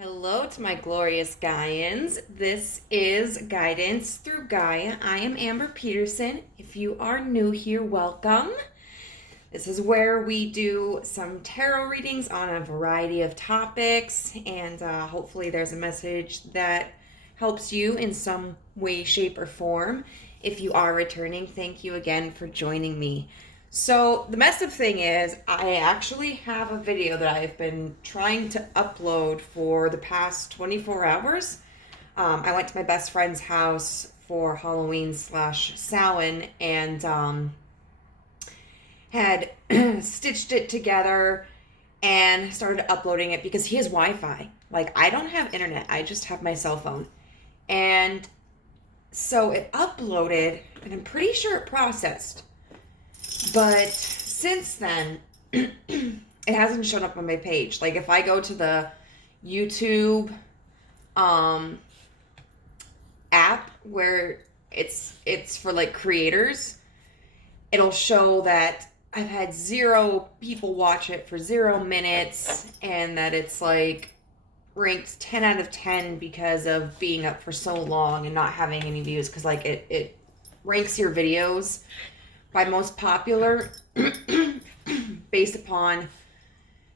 Hello to my glorious Gaians. This is Guidance Through Gaia. I am Amber Peterson. If you are new here, welcome. This is where we do some tarot readings on a variety of topics, and hopefully there's a message that helps you in some way, shape, or form. If you are returning, thank you again for joining me. So the messed up thing is I actually have a video that I've been trying to upload for the past 24 hours. I went to my best friend's house for Halloween / Samhain and had stitched it together and started uploading it because he has Wi-Fi. Like, I don't have internet. I just have my cell phone. And so it uploaded, and I'm pretty sure it processed. But since then, it hasn't shown up on my page. Like, if I go to the YouTube app where it's for like creators, it'll show that I've had 0 people watch it for 0 minutes, and that it's like ranked 10 out of 10 because of being up for so long and not having any views, because like it ranks your videos by most popular based upon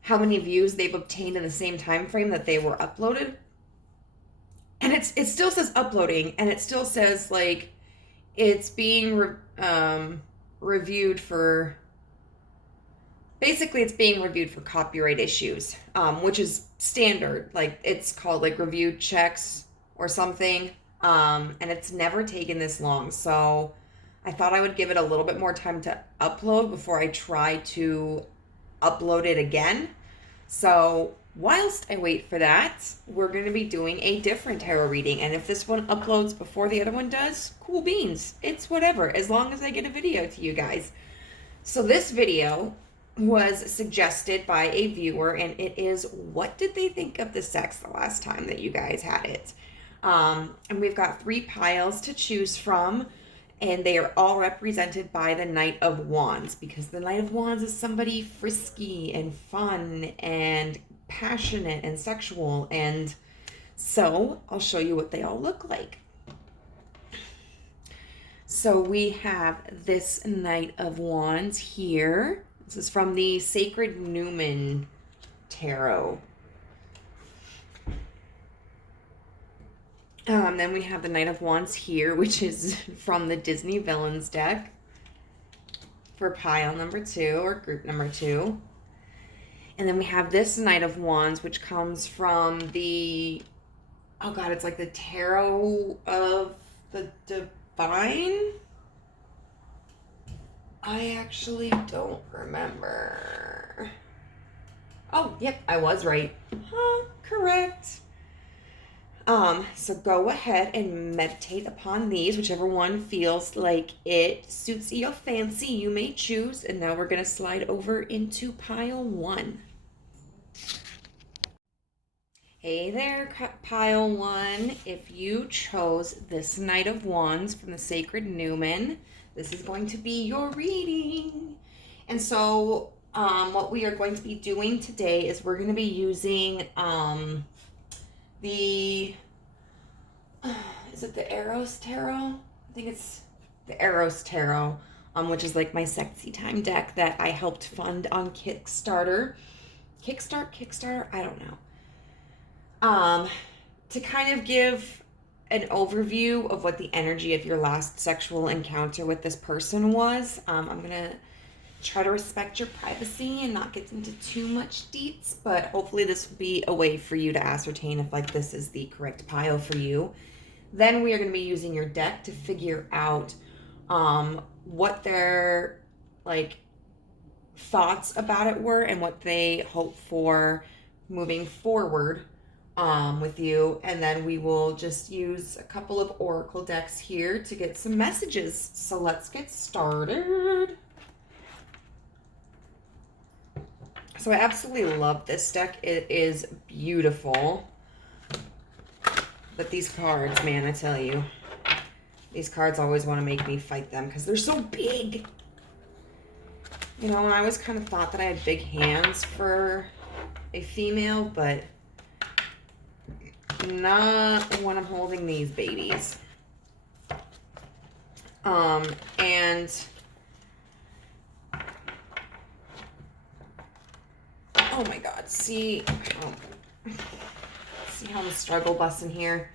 how many views they've obtained in the same time frame that they were uploaded. And it still says uploading, and it still says like it's being reviewed for, basically it's being reviewed for copyright issues, which is standard. Like, it's called like reviewed checks or something, and it's never taken this long. So I thought I would give it a little bit more time to upload before I try to upload it again. So whilst I wait for that, we're going to be doing a different tarot reading. And if this one uploads before the other one does, cool beans. It's whatever, as long as I get a video to you guys. So this video was suggested by a viewer, and it is, what did they think of the sex the last time that you guys had it? And we've got 3 piles to choose from. And they are all represented by the Knight of Wands, because the Knight of Wands is somebody frisky and fun and passionate and sexual. And so I'll show you what they all look like. So we have this Knight of Wands here. This is from the Sacred Newman Tarot. Then we have the Knight of Wands here, which is from the Disney Villains deck for pile number 2 or group number 2. And then we have this Knight of Wands, which comes from the, oh god, it's like the Tarot of the Divine? I actually don't remember. Oh, yep, I was right. Correct. So go ahead and meditate upon these, whichever one feels like it suits your fancy, you may choose. And now we're going to slide over into pile 1. Hey there, pile 1. If you chose this Knight of Wands from the Sacred Newman, this is going to be your reading. And so, what we are going to be doing today is we're going to be using, is it the Eros Tarot? I think it's the Eros Tarot, which is like my sexy time deck that I helped fund on Kickstarter. Kickstarter? I don't know. To kind of give an overview of what the energy of your last sexual encounter with this person was. I'm going to try to respect your privacy and not get into too much deets, but hopefully this will be a way for you to ascertain if like this is the correct pile for you. Then we are going to be using your deck to figure out what their like thoughts about it were and what they hope for moving forward with you. And then we will just use a couple of oracle decks here to get some messages. So let's get started. So I absolutely love this deck. It is beautiful. But these cards, man, I tell you, these cards always want to make me fight them because they're so big. You know, and I always kind of thought that I had big hands for a female, but not when I'm holding these babies. And oh my God, see how the struggle bus in here.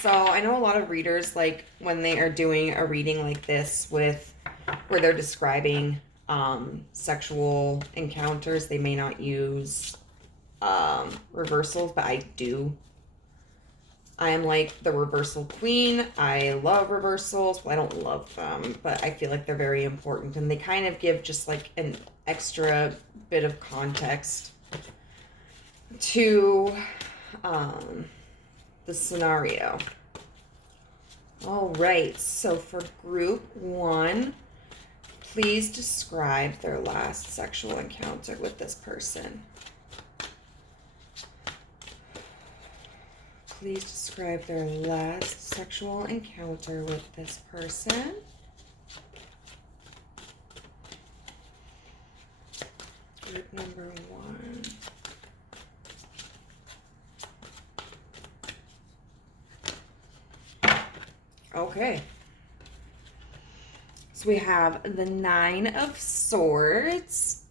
So I know a lot of readers, like when they are doing a reading like this where they're describing sexual encounters, they may not use reversals, but I do. I am like the reversal queen. I love reversals. Well, I don't love them, but I feel like they're very important, and they kind of give just like an extra bit of context to the scenario. All right, so for group 1, please describe their last sexual encounter with this person. Please describe their last sexual encounter with this person. Group number 1. Okay. So we have the 9 of Swords,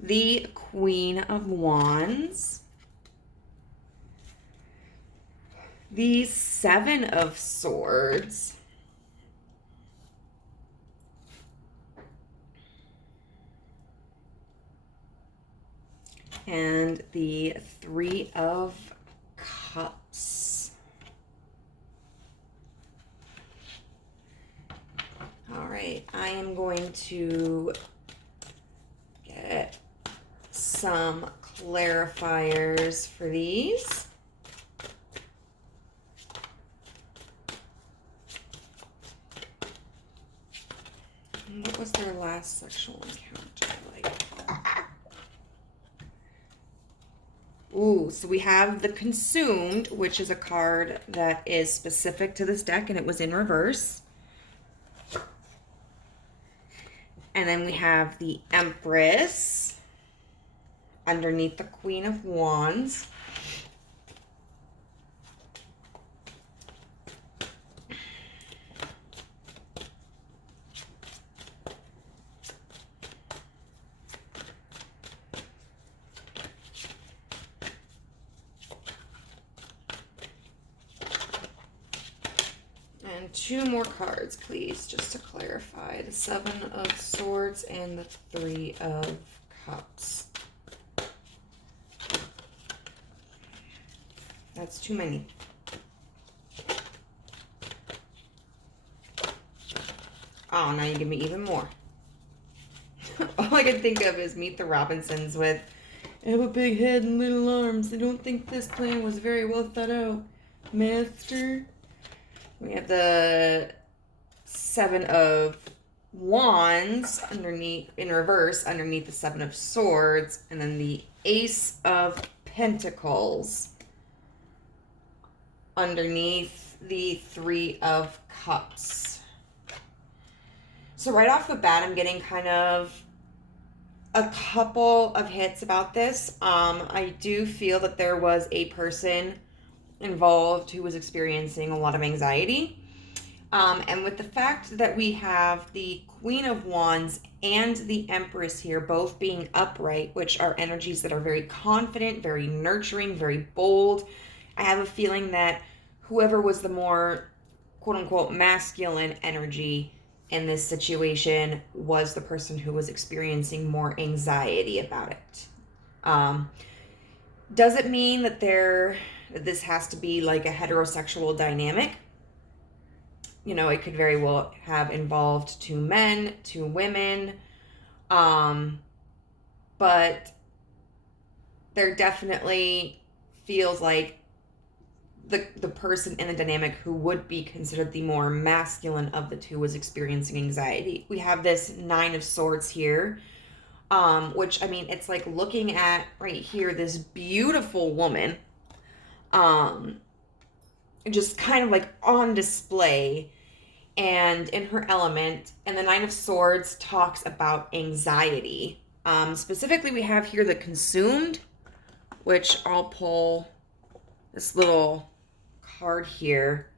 the Queen of Wands, the 7 of Swords, and the 3 of Cups. All right, I am going to get some clarifiers for these. What was their last sexual encounter like? Ooh, so we have the Consumed, which is a card that is specific to this deck, and it was in reverse. And then we have the Empress underneath the Queen of Wands. And 2 more cards, please, just to clarify. The 7 of Swords and the 3 of Cups. That's too many. Oh, now you give me even more. All I can think of is Meet the Robinsons with, I have a big head and little arms. I don't think this plan was very well thought out, Master. We have the 7 of Wands underneath, in reverse, underneath the 7 of Swords, and then the Ace of Pentacles underneath the 3 of Cups. So right off the bat, I'm getting kind of a couple of hits about this. I do feel that there was a person involved who was experiencing a lot of anxiety. And with the fact that we have the Queen of Wands and the Empress here both being upright, which are energies that are very confident, very nurturing, very bold, I have a feeling that whoever was the more quote-unquote masculine energy in this situation was the person who was experiencing more anxiety about it. Does it mean that this has to be like a heterosexual dynamic? You know, it could very well have involved 2 men, 2 women, but there definitely feels like the person in the dynamic who would be considered the more masculine of the 2 was experiencing anxiety. We have this 9 of Swords here, which, I mean, it's like looking at right here, this beautiful woman, just kind of like on display and in her element. And the 9 of Swords talks about anxiety. Specifically, we have here the Consumed, which I'll pull this little card here.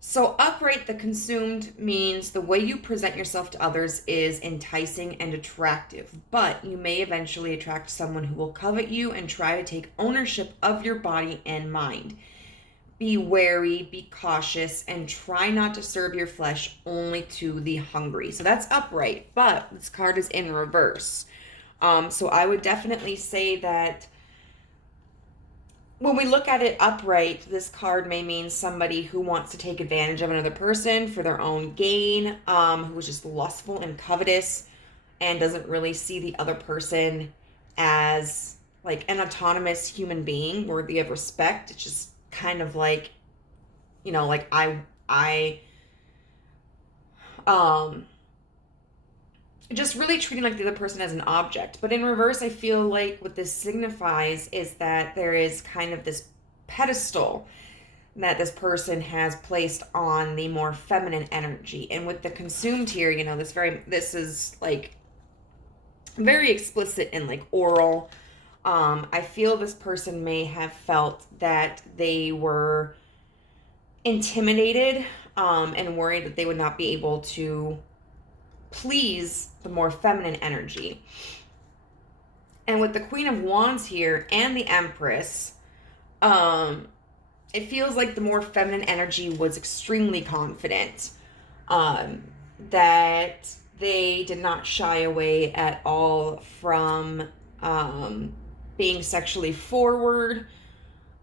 So upright, the consumed, means the way you present yourself to others is enticing and attractive, but you may eventually attract someone who will covet you and try to take ownership of your body and mind. Be wary, be cautious, and try not to serve your flesh only to the hungry. So that's upright, but this card is in reverse. So I would definitely say that when we look at it upright, this card may mean somebody who wants to take advantage of another person for their own gain, who is just lustful and covetous and doesn't really see the other person as like an autonomous human being worthy of respect. It's just kind of like, you know, like just really treating like the other person as an object. But in reverse, I feel like what this signifies is that there is kind of this pedestal that this person has placed on the more feminine energy. And with the consumed here, you know, this is like very explicit and like oral. I feel this person may have felt that they were intimidated and worried that they would not be able to please the more feminine energy. And with the Queen of Wands here and the Empress, it feels like the more feminine energy was extremely confident, that they did not shy away at all from being sexually forward,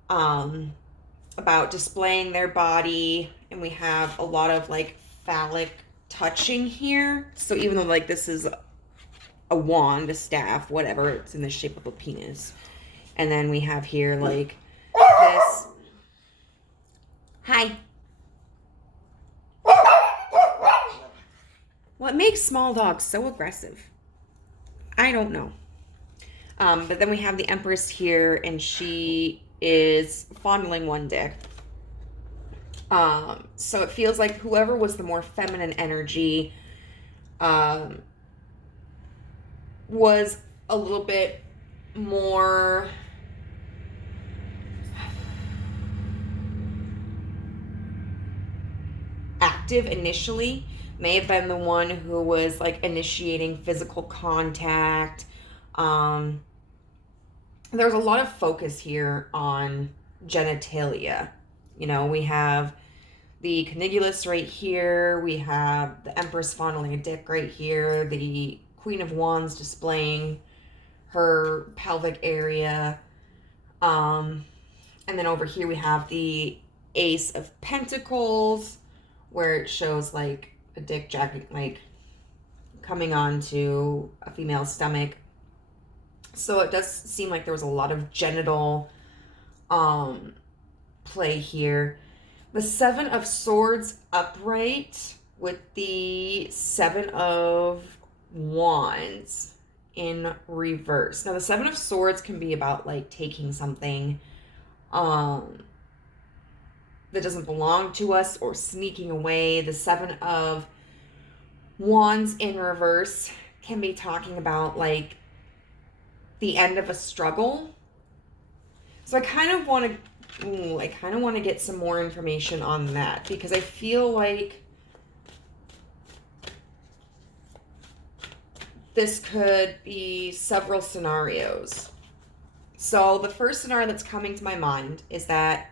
about displaying their body. And we have a lot of like phallic touching here. So even though like this is a wand, a staff, whatever, it's in the shape of a penis. And then we have here like this. Hi. What makes small dogs so aggressive? I don't know. But then we have the Empress here, and she is fondling one dick. So it feels like whoever was the more feminine energy was a little bit more active initially, may have been the one who was like initiating physical contact. There's a lot of focus here on genitalia. You know, we have the Canigulus right here. We have the Empress fondling a dick right here. The Queen of Wands displaying her pelvic area. And then over here we have the Ace of Pentacles, where it shows like a dick jacking, like coming onto a female's stomach. So it does seem like there was a lot of genital play here. The Seven of Swords upright with the Seven of Wands in reverse. Now the Seven of Swords can be about like taking something that doesn't belong to us or sneaking away. The Seven of Wands in reverse can be talking about like the end of a struggle. So I kind of want to get some more information on that, because I feel like this could be several scenarios. So the first scenario that's coming to my mind is that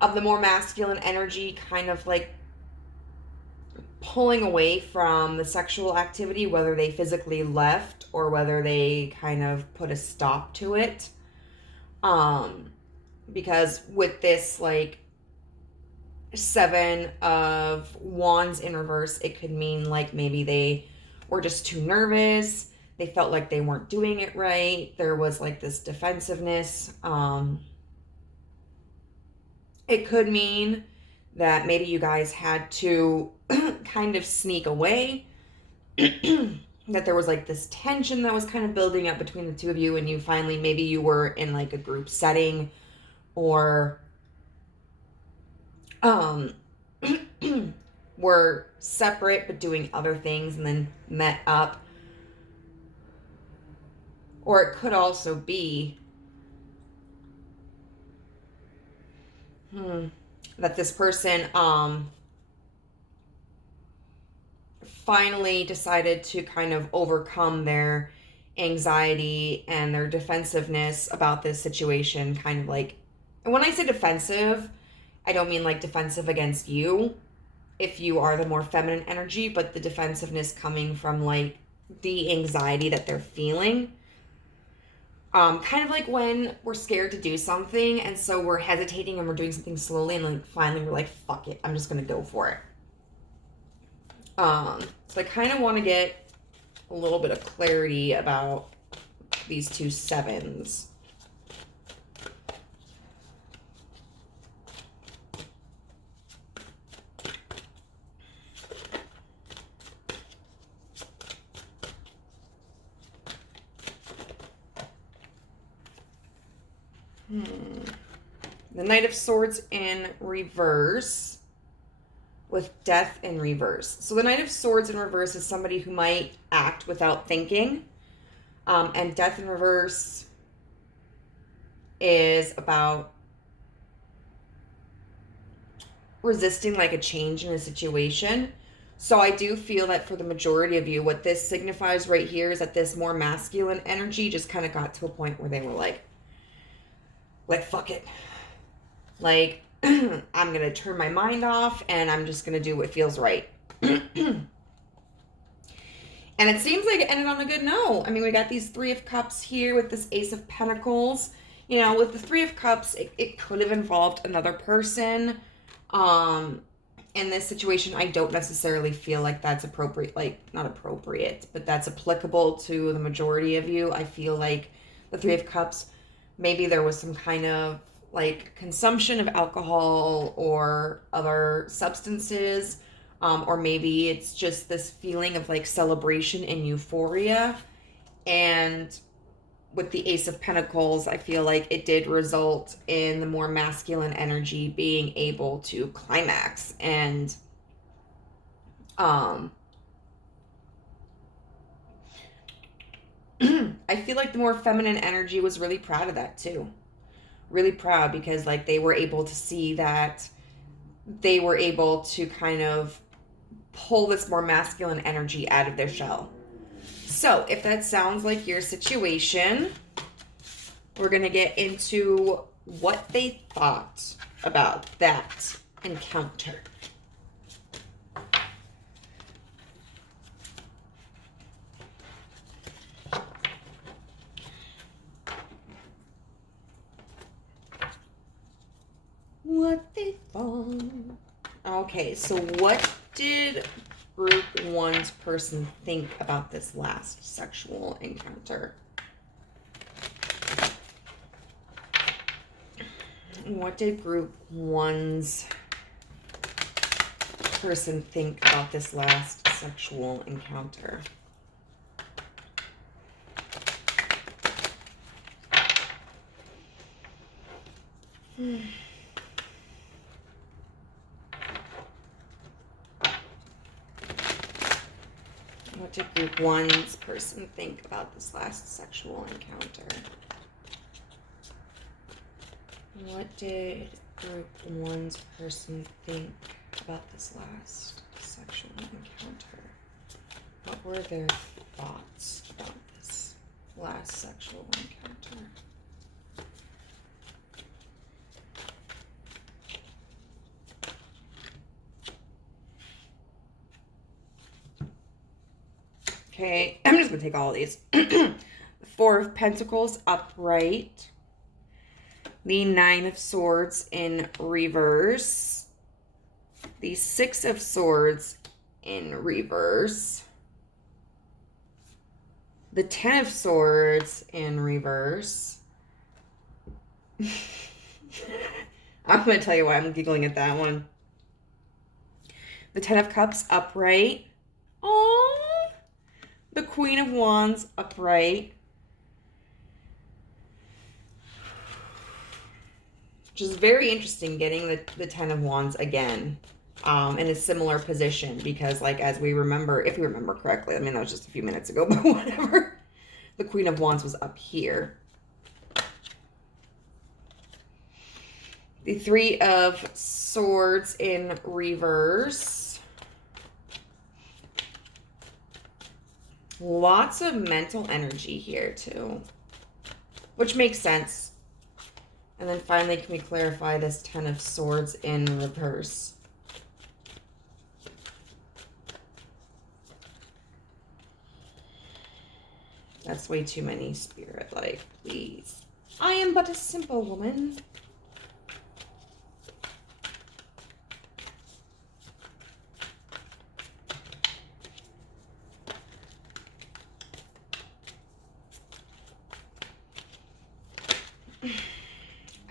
of the more masculine energy kind of like pulling away from the sexual activity, whether they physically left or whether they kind of put a stop to it. Because with this like Seven of Wands in reverse, it could mean like maybe they were just too nervous. They felt like they weren't doing it right. There was like this defensiveness. It could mean that maybe you guys had to kind of sneak away. That there was like this tension that was kind of building up between the two of you, and you finally, maybe you were in like a group setting, or were separate but doing other things and then met up. Or it could also be that this person finally decided to kind of overcome their anxiety and their defensiveness about this situation. Kind of like, and when I say defensive, I don't mean like defensive against you if you are the more feminine energy, but the defensiveness coming from like the anxiety that they're feeling. Kind of like when we're scared to do something and so we're hesitating and we're doing something slowly and like finally we're like, fuck it, I'm just gonna go for it. So I kind of want to get a little bit of clarity about these two sevens. The Knight of Swords in reverse with Death in reverse. So the Knight of Swords in reverse is somebody who might act without thinking. And Death in reverse is about resisting like a change in a situation. So I do feel that for the majority of you, what this signifies right here is that this more masculine energy just kind of got to a point where they were like, fuck it. Like, I'm going to turn my mind off and I'm just going to do what feels right. And it seems like it ended on a good note. I mean, we got these Three of Cups here with this Ace of Pentacles. You know, with the Three of Cups, it could have involved another person. In this situation, I don't necessarily feel like that's appropriate. Like, not appropriate, but that's applicable to the majority of you. I feel like the Three of Cups, maybe there was some kind of like consumption of alcohol or other substances, or maybe it's just this feeling of like celebration and euphoria. And with the Ace of Pentacles, I feel like it did result in the more masculine energy being able to climax. And I feel like the more feminine energy was really proud of that too. Really proud because like they were able to see that they were able to kind of pull this more masculine energy out of their shell. So if that sounds like your situation, we're going to get into what they thought about that encounter. What they thought. Okay, so what did Group 1's person think about this last sexual encounter? What did Group 1's person think about this last sexual encounter? What did Group 1's person think about this last sexual encounter? What did Group 1's person think about this last sexual encounter? What were their thoughts about this last sexual encounter? Okay, I'm just going to take all of these. The Four of Pentacles upright. The Nine of Swords in reverse. The Six of Swords in reverse. The Ten of Swords in reverse. I'm going to tell you why I'm giggling at that one. The Ten of Cups upright. Aww. The Queen of Wands upright. Which is very interesting, getting the Ten of Wands again. in a similar position, because like, as we remember, if we remember correctly, I mean, that was just a few minutes ago, but whatever. The Queen of Wands was up here. The Three of Swords in reverse. Lots of mental energy here too, which makes sense. And then finally, can we clarify this Ten of Swords in reverse? That's way too many, Spirit. Like, please. I am but a simple woman.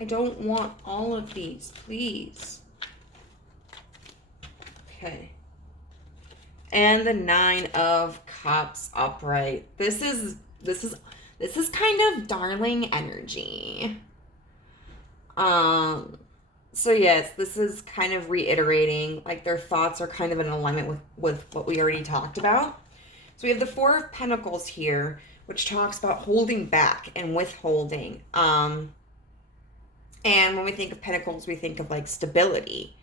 I don't want all of these, please. Okay. And the Nine of Cups upright. This is kind of darling energy. So yes, this is kind of reiterating, like, their thoughts are kind of in alignment with what we already talked about. So we have the Four of Pentacles here, which talks about holding back and withholding. And when we think of pentacles, we think of like stability.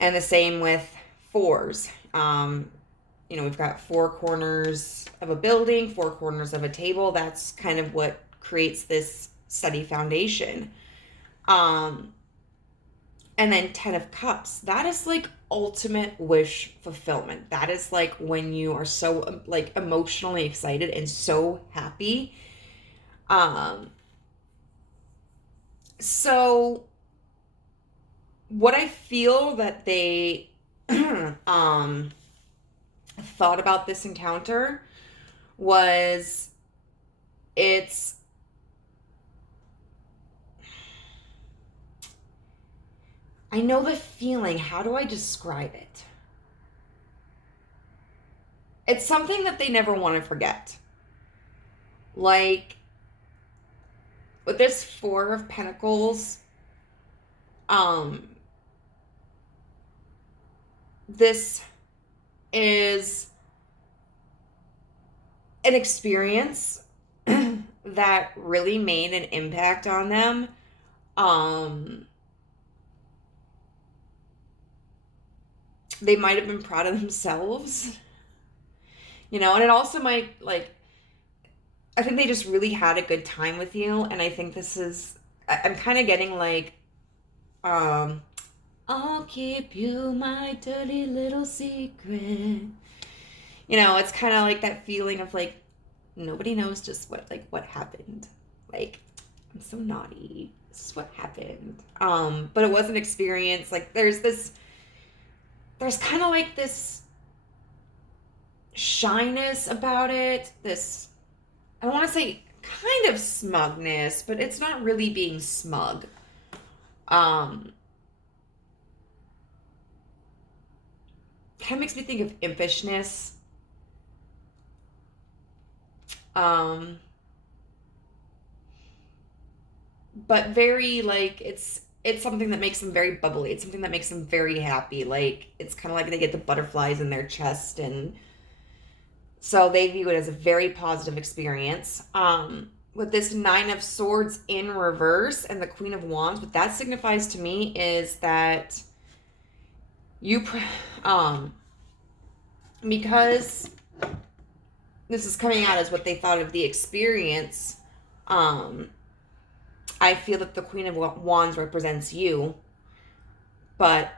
And the same with fours. You know, we've got four corners of a building, four corners of a table. That's kind of what creates this steady foundation. And then Ten of Cups. That is like ultimate wish fulfillment. That is like when you are so like emotionally excited and so happy. So what I feel that they thought about this encounter was, I know the feeling. How do I describe it? It's something that they never want to forget. Like, with this Four of Pentacles, this is an experience that really made an impact on them. They might have been proud of themselves, you know, and it also might, like, I think they just really had a good time with you. And I think this is, I'm kind of getting like, I'll keep you my dirty little secret. You know, it's kind of like that feeling of like, nobody knows just what happened. Like, I'm so naughty. This is what happened. But it was an experience. Like, there's kind of like this shyness about it. This, I don't want to say kind of smugness, but it's not really being smug. Kind of makes me think of impishness. But very, like, it's something that makes them very bubbly. It's something that makes them very happy. Like, it's kind of like they get the butterflies in their chest, and so they view it as a very positive experience. With this Nine of Swords in reverse and the Queen of Wands, what that signifies to me is that because this is coming out as what they thought of the experience, I feel that the Queen of Wands represents you, but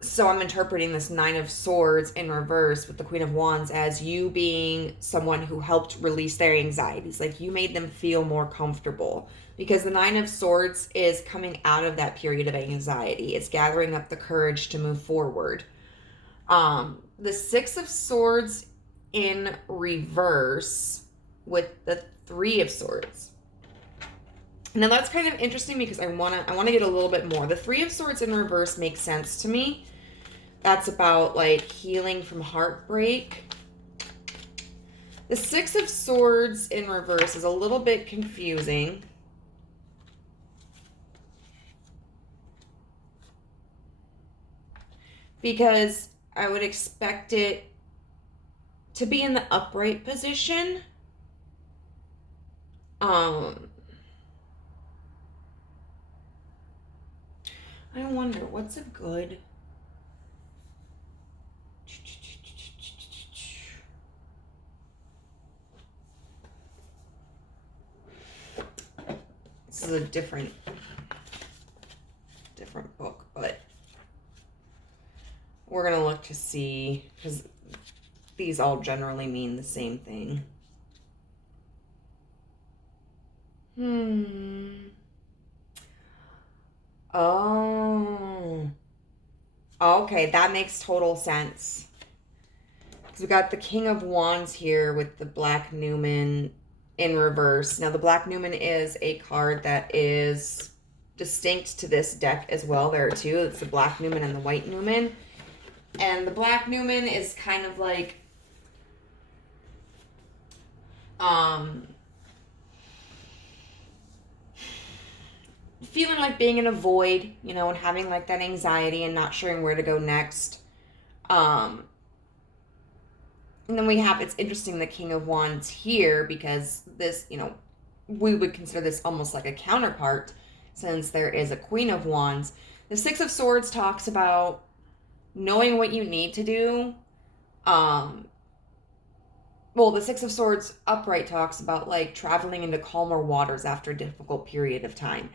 so I'm interpreting this Nine of Swords in reverse with the Queen of Wands as you being someone who helped release their anxieties. Like, you made them feel more comfortable, because the Nine of Swords is coming out of that period of anxiety. It's gathering up the courage to move forward. The Six of Swords in reverse with the Three of Swords. Now that's kind of interesting because I want to get a little bit more. The Three of Swords in reverse makes sense to me. That's about like healing from heartbreak. The Six of Swords in reverse is a little bit confusing. because I would expect it to be in the upright position. I wonder what's a good... This is a different book, but we're going to look to see, because these all generally mean the same thing. Oh. Okay, that makes total sense. Because we got the King of Wands here with the Black Newman in reverse. Now, the Black Newman is a card that is distinct to this deck as well. There are two. It's the Black Newman and the White Newman. And the Black Newman is kind of like... feeling like being in a void, you know, and having like that anxiety and not sure where to go next. And then we have, it's interesting, the King of Wands here, because this, you know, we would consider this almost like a counterpart since there is a Queen of Wands. The Six of Swords talks about knowing what you need to do. Well, the Six of Swords upright talks about like traveling into calmer waters after a difficult period of time.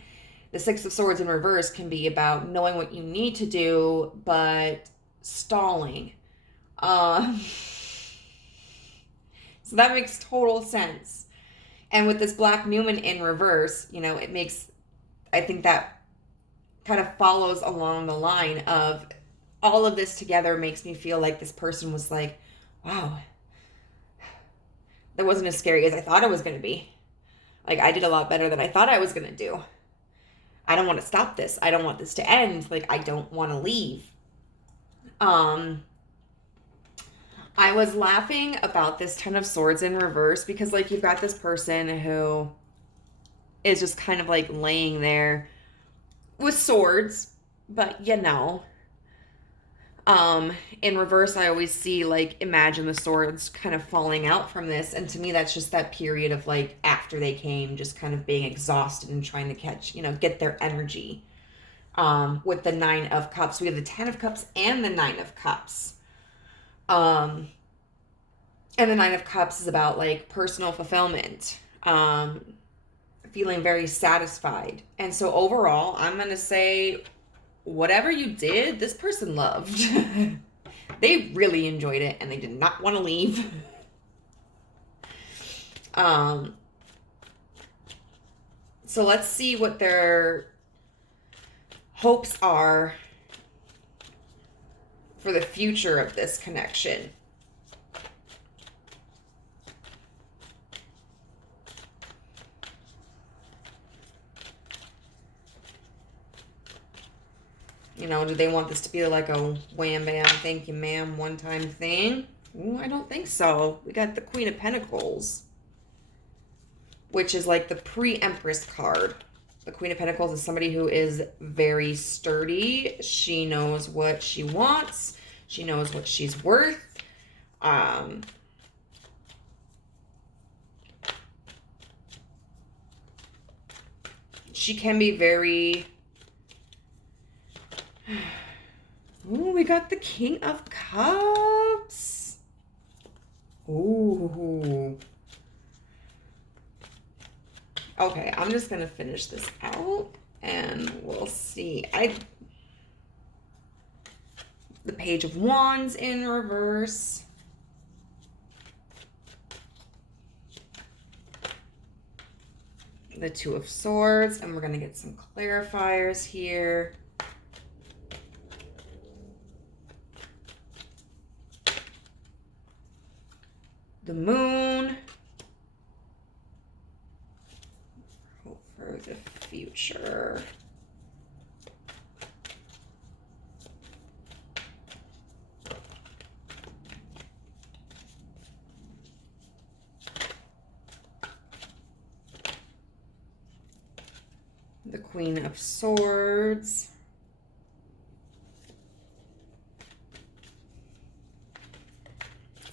The Six of Swords in reverse can be about knowing what you need to do, but stalling. So that makes total sense. And with this Black Newman in reverse, you know, it makes, I think that kind of follows along the line of all of this together makes me feel like this person was like, wow, that wasn't as scary as I thought it was going to be. Like, I did a lot better than I thought I was going to do. I don't want to stop this. I don't want this to end. Like, I don't want to leave. I was laughing about this Ten of Swords in reverse because, like, you've got this person who is just kind of, like, laying there with swords, but, you know. In reverse, I always see, like, imagine the swords kind of falling out from this, and to me, that's just that period of, like, after they came, just kind of being exhausted and trying to catch, you know, get their energy. With the Nine of Cups, we have the Ten of Cups and the Nine of Cups. And the Nine of Cups is about, like, personal fulfillment, feeling very satisfied. And so overall, I'm going to say, whatever you did, this person loved. They really enjoyed it, and they did not want to leave. So let's see what their hopes are for the future of this connection. You know, do they want this to be like a wham bam, thank you ma'am, one time thing? Ooh, I don't think so. We got the Queen of Pentacles, which is like the pre-Empress card. The Queen of Pentacles is somebody who is very sturdy. She knows what she wants. She knows what she's worth. She can be very... Ooh, we got the King of Cups. Ooh. Okay, I'm just going to finish this out and we'll see. The Page of Wands in reverse. The Two of Swords, and we're going to get some clarifiers here. The Moon. Hope for the future. The Queen of Swords.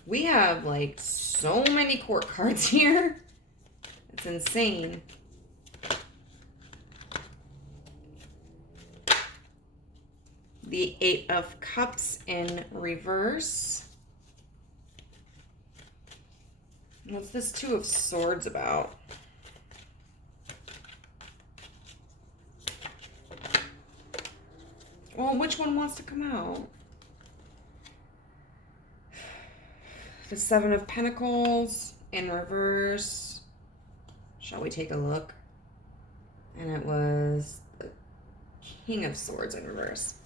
We have like so many court cards here. It's insane. The Eight of Cups in reverse. What's this Two of Swords about? Well, which one wants to come out? The Seven of Pentacles in reverse. Shall we take a look? And it was the King of Swords in reverse.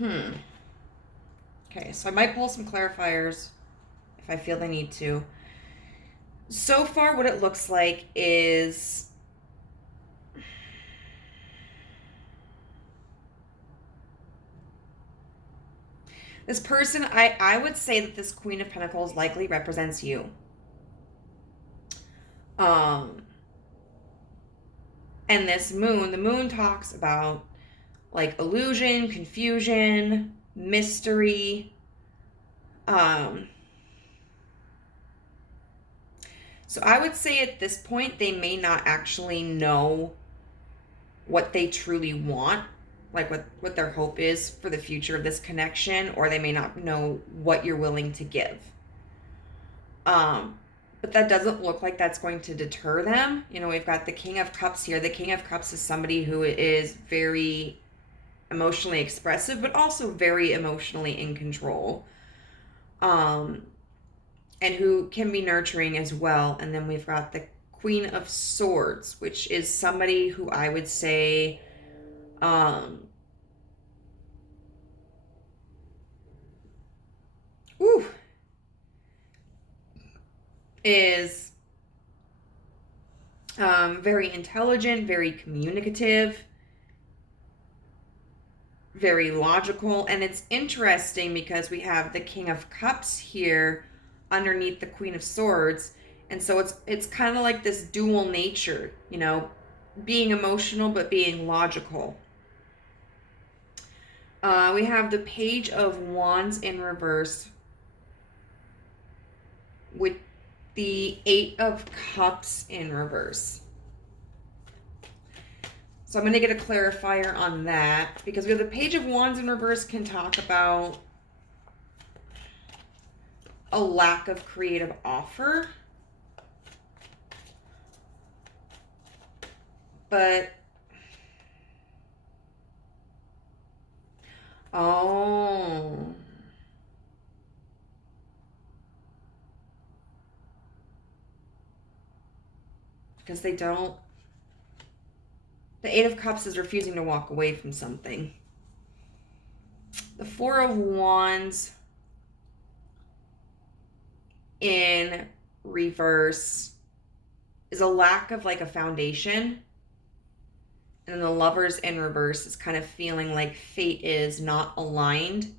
Okay, so I might pull some clarifiers if I feel the need to. So far, what it looks like is this person, I would say that this Queen of Pentacles likely represents you. And this moon, the moon talks about like illusion, confusion, mystery. So I would say at this point, they may not actually know what they truly want, like what their hope is for the future of this connection, or they may not know what you're willing to give. But that doesn't look like that's going to deter them. You know, we've got the King of Cups here. The King of Cups is somebody who is very emotionally expressive, but also very emotionally in control. And who can be nurturing as well. And then we've got the Queen of Swords, which is somebody who I would say, is very intelligent, very communicative, very logical. And it's interesting because we have the King of Cups here underneath the Queen of Swords, and so it's kind of like this dual nature, you know, being emotional but being logical. We have the Page of Wands in reverse with the Eight of Cups in reverse. So I'm going to get a clarifier on that, because we have the Page of Wands in reverse can talk about a lack of creative offer. But, oh. Because they don't. The Eight of Cups is refusing to walk away from something. The Four of Wands in reverse is a lack of like a foundation. And then the Lovers in reverse is kind of feeling like fate is not aligned.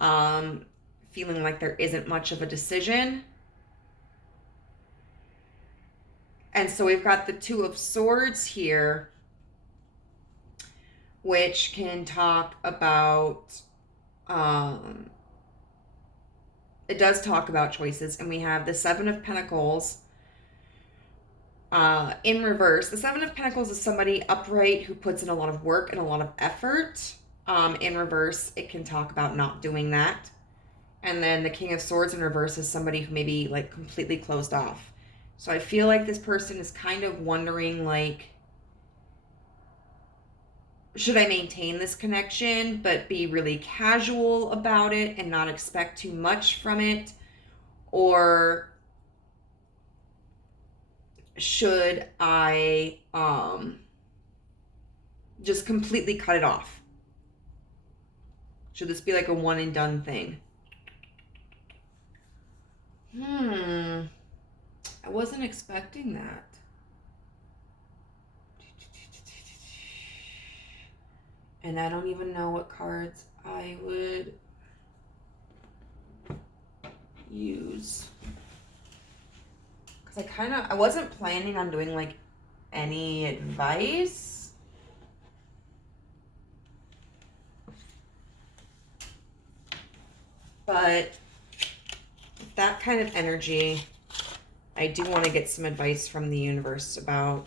Feeling like there isn't much of a decision. And so we've got the Two of Swords here, which can talk about, it does talk about choices. And we have the Seven of Pentacles in reverse. The Seven of Pentacles is somebody upright who puts in a lot of work and a lot of effort. In reverse, it can talk about not doing that. And then the King of Swords in reverse is somebody who may be like completely closed off. So I feel like this person is kind of wondering, like, should I maintain this connection but be really casual about it and not expect too much from it? Or should I just completely cut it off? Should this be like a one and done thing? I wasn't expecting that. And I don't even know what cards I would use. Because I wasn't planning on doing like any advice. But that kind of energy, I do want to get some advice from the universe about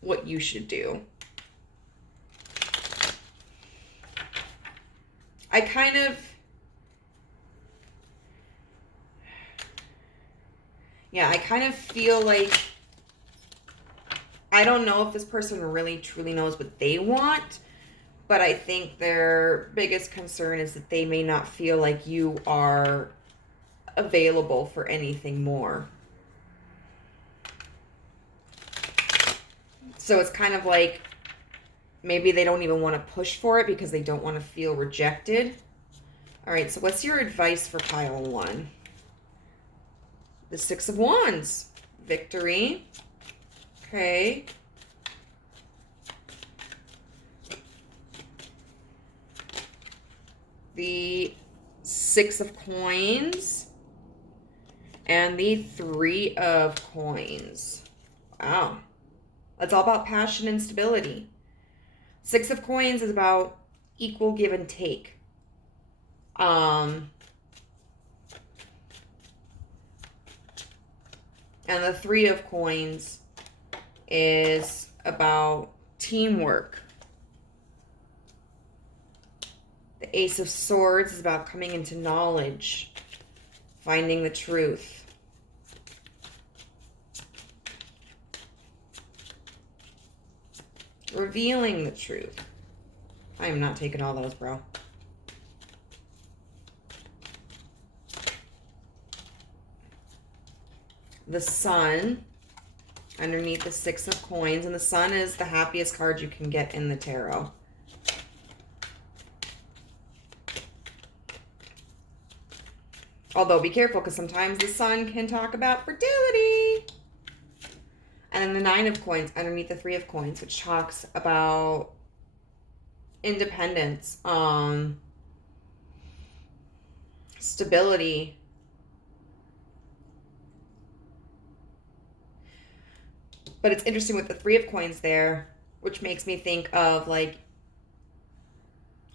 what you should do. I kind of feel like, I don't know if this person really truly knows what they want, but I think their biggest concern is that they may not feel like you are available for anything more. So it's kind of like maybe they don't even want to push for it because they don't want to feel rejected. All right, so what's your advice for pile 1? The 6 of Wands. Victory. Okay. The 6 of Coins. And the 3 of Coins. Wow. That's all about passion and stability. 6 of Coins is about equal give and take. And the 3 of Coins is about teamwork. The Ace of Swords is about coming into knowledge, finding the truth. Revealing the truth. I am not taking all those, bro. The Sun underneath the 6 of Coins, and the Sun is the happiest card you can get in the tarot. Although be careful, because sometimes the Sun can talk about fertility. And then the 9 of Coins underneath the 3 of Coins, which talks about independence, stability. But it's interesting with the 3 of Coins there, which makes me think of like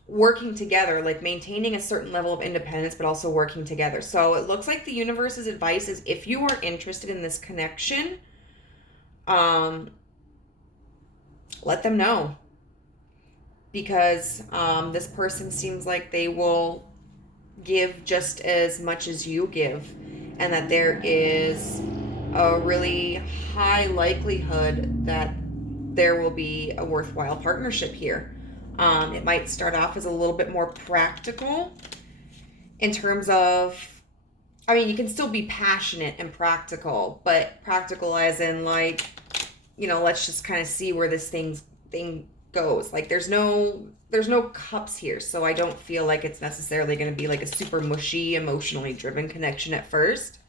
working together, like maintaining a certain level of independence, but also working together. So it looks like the universe's advice is if you are interested in this connection, let them know. Because this person seems like they will give just as much as you give, and that there is a really high likelihood that there will be a worthwhile partnership here. It might start off as a little bit more practical in terms of, I mean, you can still be passionate and practical, but practical as in like, you know, let's just kind of see where this thing goes. Like there's no cups here, so I don't feel like it's necessarily going to be like a super mushy, emotionally driven connection at first.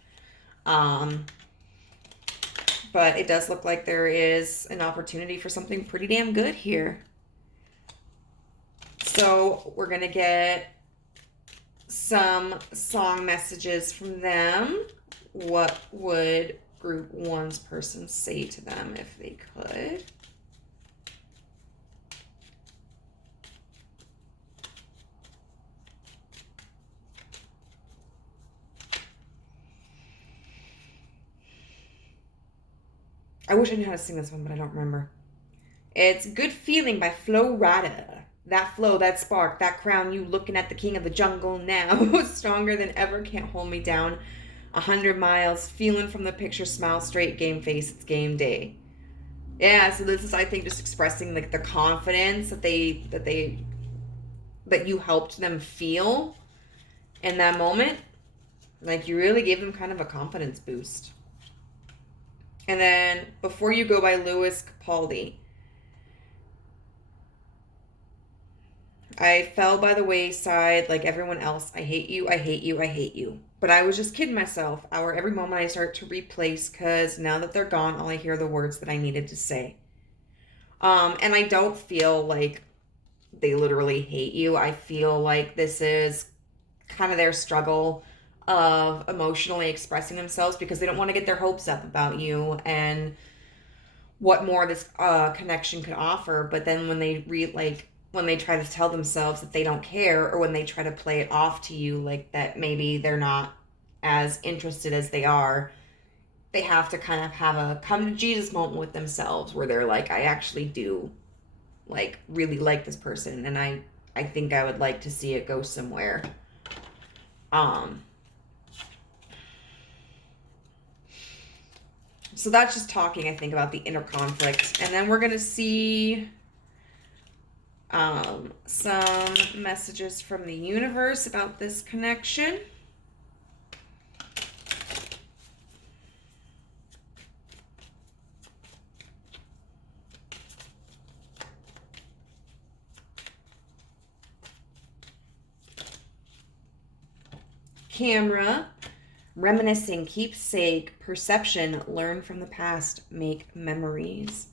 But it does look like there is an opportunity for something pretty damn good here. So we're going to get some song messages from them. What would group 1's person say to them if they could? I wish I knew how to sing this one, but I don't remember. It's Good Feeling by Flo Rida. That flow, that spark, that crown, you looking at the king of the jungle now. Stronger than ever, can't hold me down. 100 miles, feeling from the picture, smile straight, game face, it's game day. Yeah, so this is, I think, just expressing like the confidence that you helped them feel in that moment. Like you really gave them kind of a confidence boost. And then Before You Go by Lewis Capaldi. I fell by the wayside like everyone else. I hate you, I hate you, I hate you. But I was just kidding myself. Every moment I start to replace, because now that they're gone, all I hear are the words that I needed to say. And I don't feel like they literally hate you. I feel like this is kind of their struggle of emotionally expressing themselves because they don't want to get their hopes up about you and what more this connection could offer. But then when they when they try to tell themselves that they don't care, or when they try to play it off to you like that maybe they're not as interested as they are, they have to kind of have a come to Jesus moment with themselves where they're like, I actually do like really like this person, and I think I would like to see it go somewhere. So that's just talking, I think, about the inner conflict. And then we're going to see some messages from the universe about this connection. Camera, reminiscing, keepsake, perception, learn from the past, make memories.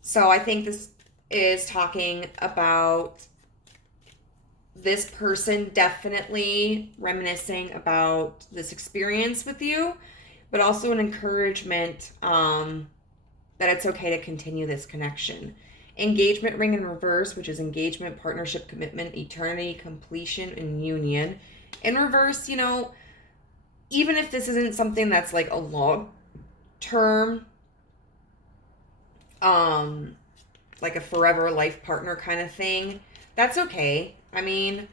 So I think this is talking about this person definitely reminiscing about this experience with you, but also an encouragement that it's okay to continue this connection. Engagement ring in reverse, which is engagement, partnership, commitment, eternity, completion, and union. In reverse, you know, even if this isn't something that's like a long term, like a forever life partner kind of thing, that's okay. I mean,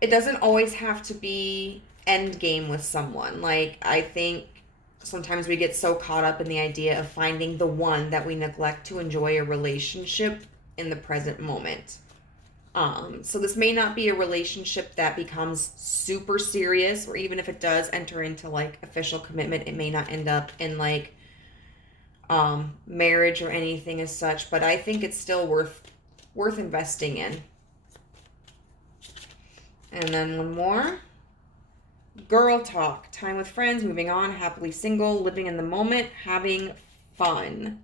it doesn't always have to be end game with someone. Like, I think sometimes we get so caught up in the idea of finding the one that we neglect to enjoy a relationship in the present moment. So this may not be a relationship that becomes super serious, or even if it does enter into like official commitment, it may not end up in like marriage or anything as such, but I think it's still worth investing in. And then one more. Girl talk, time with friends, moving on, happily single, living in the moment, having fun.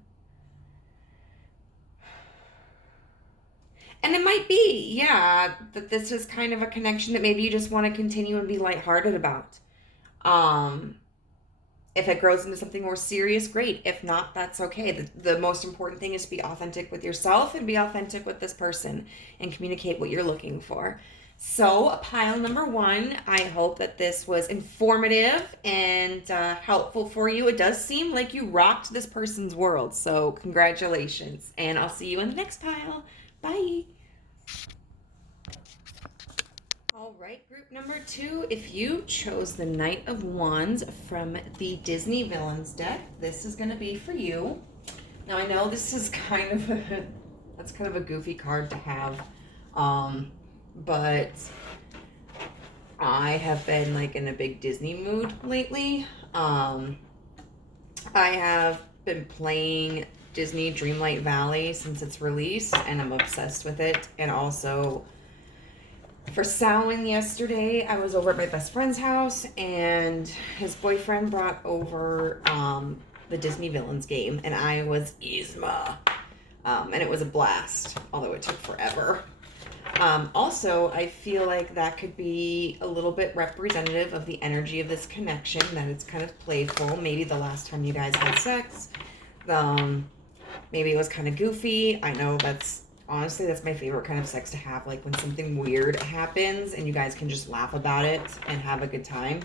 And it might be, yeah, that this is kind of a connection that maybe you just want to continue and be lighthearted about. If it grows into something more serious, great. If not, that's okay. The most important thing is to be authentic with yourself and be authentic with this person and communicate what you're looking for. So, pile number 1, I hope that this was informative and helpful for you. It does seem like you rocked this person's world, so congratulations. And I'll see you in the next pile. Bye. All right, group number 2, if you chose the Knight of Wands from the Disney Villains deck, this is going to be for you. Now, I know this is kind of a goofy card to have, but I have been like in a big Disney mood lately. I have been playing Disney Dreamlight Valley since its release, and I'm obsessed with it. And also, for Samhain yesterday, I was over at my best friend's house, and his boyfriend brought over the Disney Villains game, and I was Yzma. And it was a blast, although it took forever. Also, I feel like that could be a little bit representative of the energy of this connection, that it's kind of playful. Maybe the last time you guys had sex, maybe it was kind of goofy. I know that's my favorite kind of sex to have, like when something weird happens and you guys can just laugh about it and have a good time,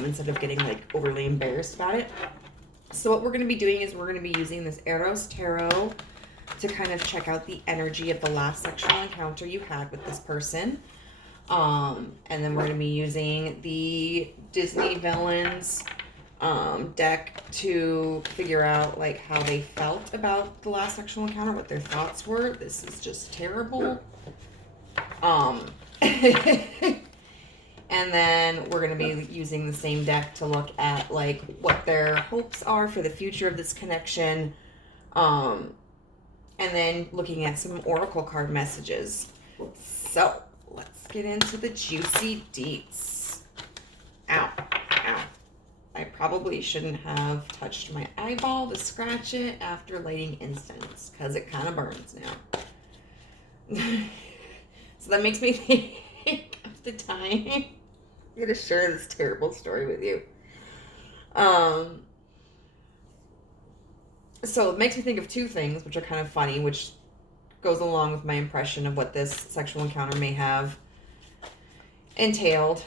instead of getting like overly embarrassed about it. So what we're going to be doing is we're going to be using this Eros Tarot to kind of check out the energy of the last sexual encounter you had with this person. And then we're going to be using the Disney Villains deck to figure out like how they felt about the last sexual encounter, what their thoughts were. This is just terrible. And then we're going to be using the same deck to look at like what their hopes are for the future of this connection. And then looking at some oracle card messages. So let's get into the juicy deets. Ow, ow. I probably shouldn't have touched my eyeball to scratch it after lighting incense, because it kind of burns now. So that makes me think of the time I'm going to share this terrible story with you. So it makes me think of 2 things, which are kind of funny, which goes along with my impression of what this sexual encounter may have entailed.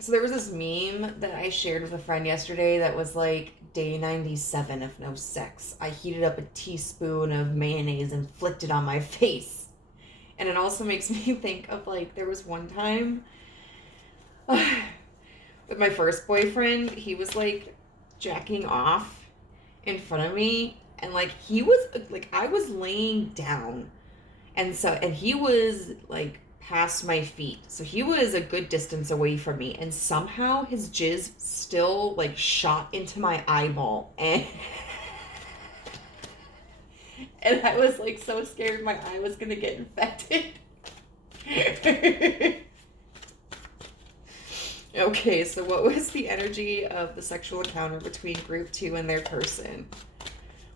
So there was this meme that I shared with a friend yesterday that was like day 97 of no sex. I heated up a teaspoon of mayonnaise and flicked it on my face. And it also makes me think of like there was one time with my first boyfriend, he was like jacking off in front of me, and like he was like, I was laying down, and he was like past my feet, so he was a good distance away from me, and somehow his jizz still like shot into my eyeball, and and I was like so scared my eye was gonna get infected. Okay, so what was the energy of the sexual encounter between group 2 and their person?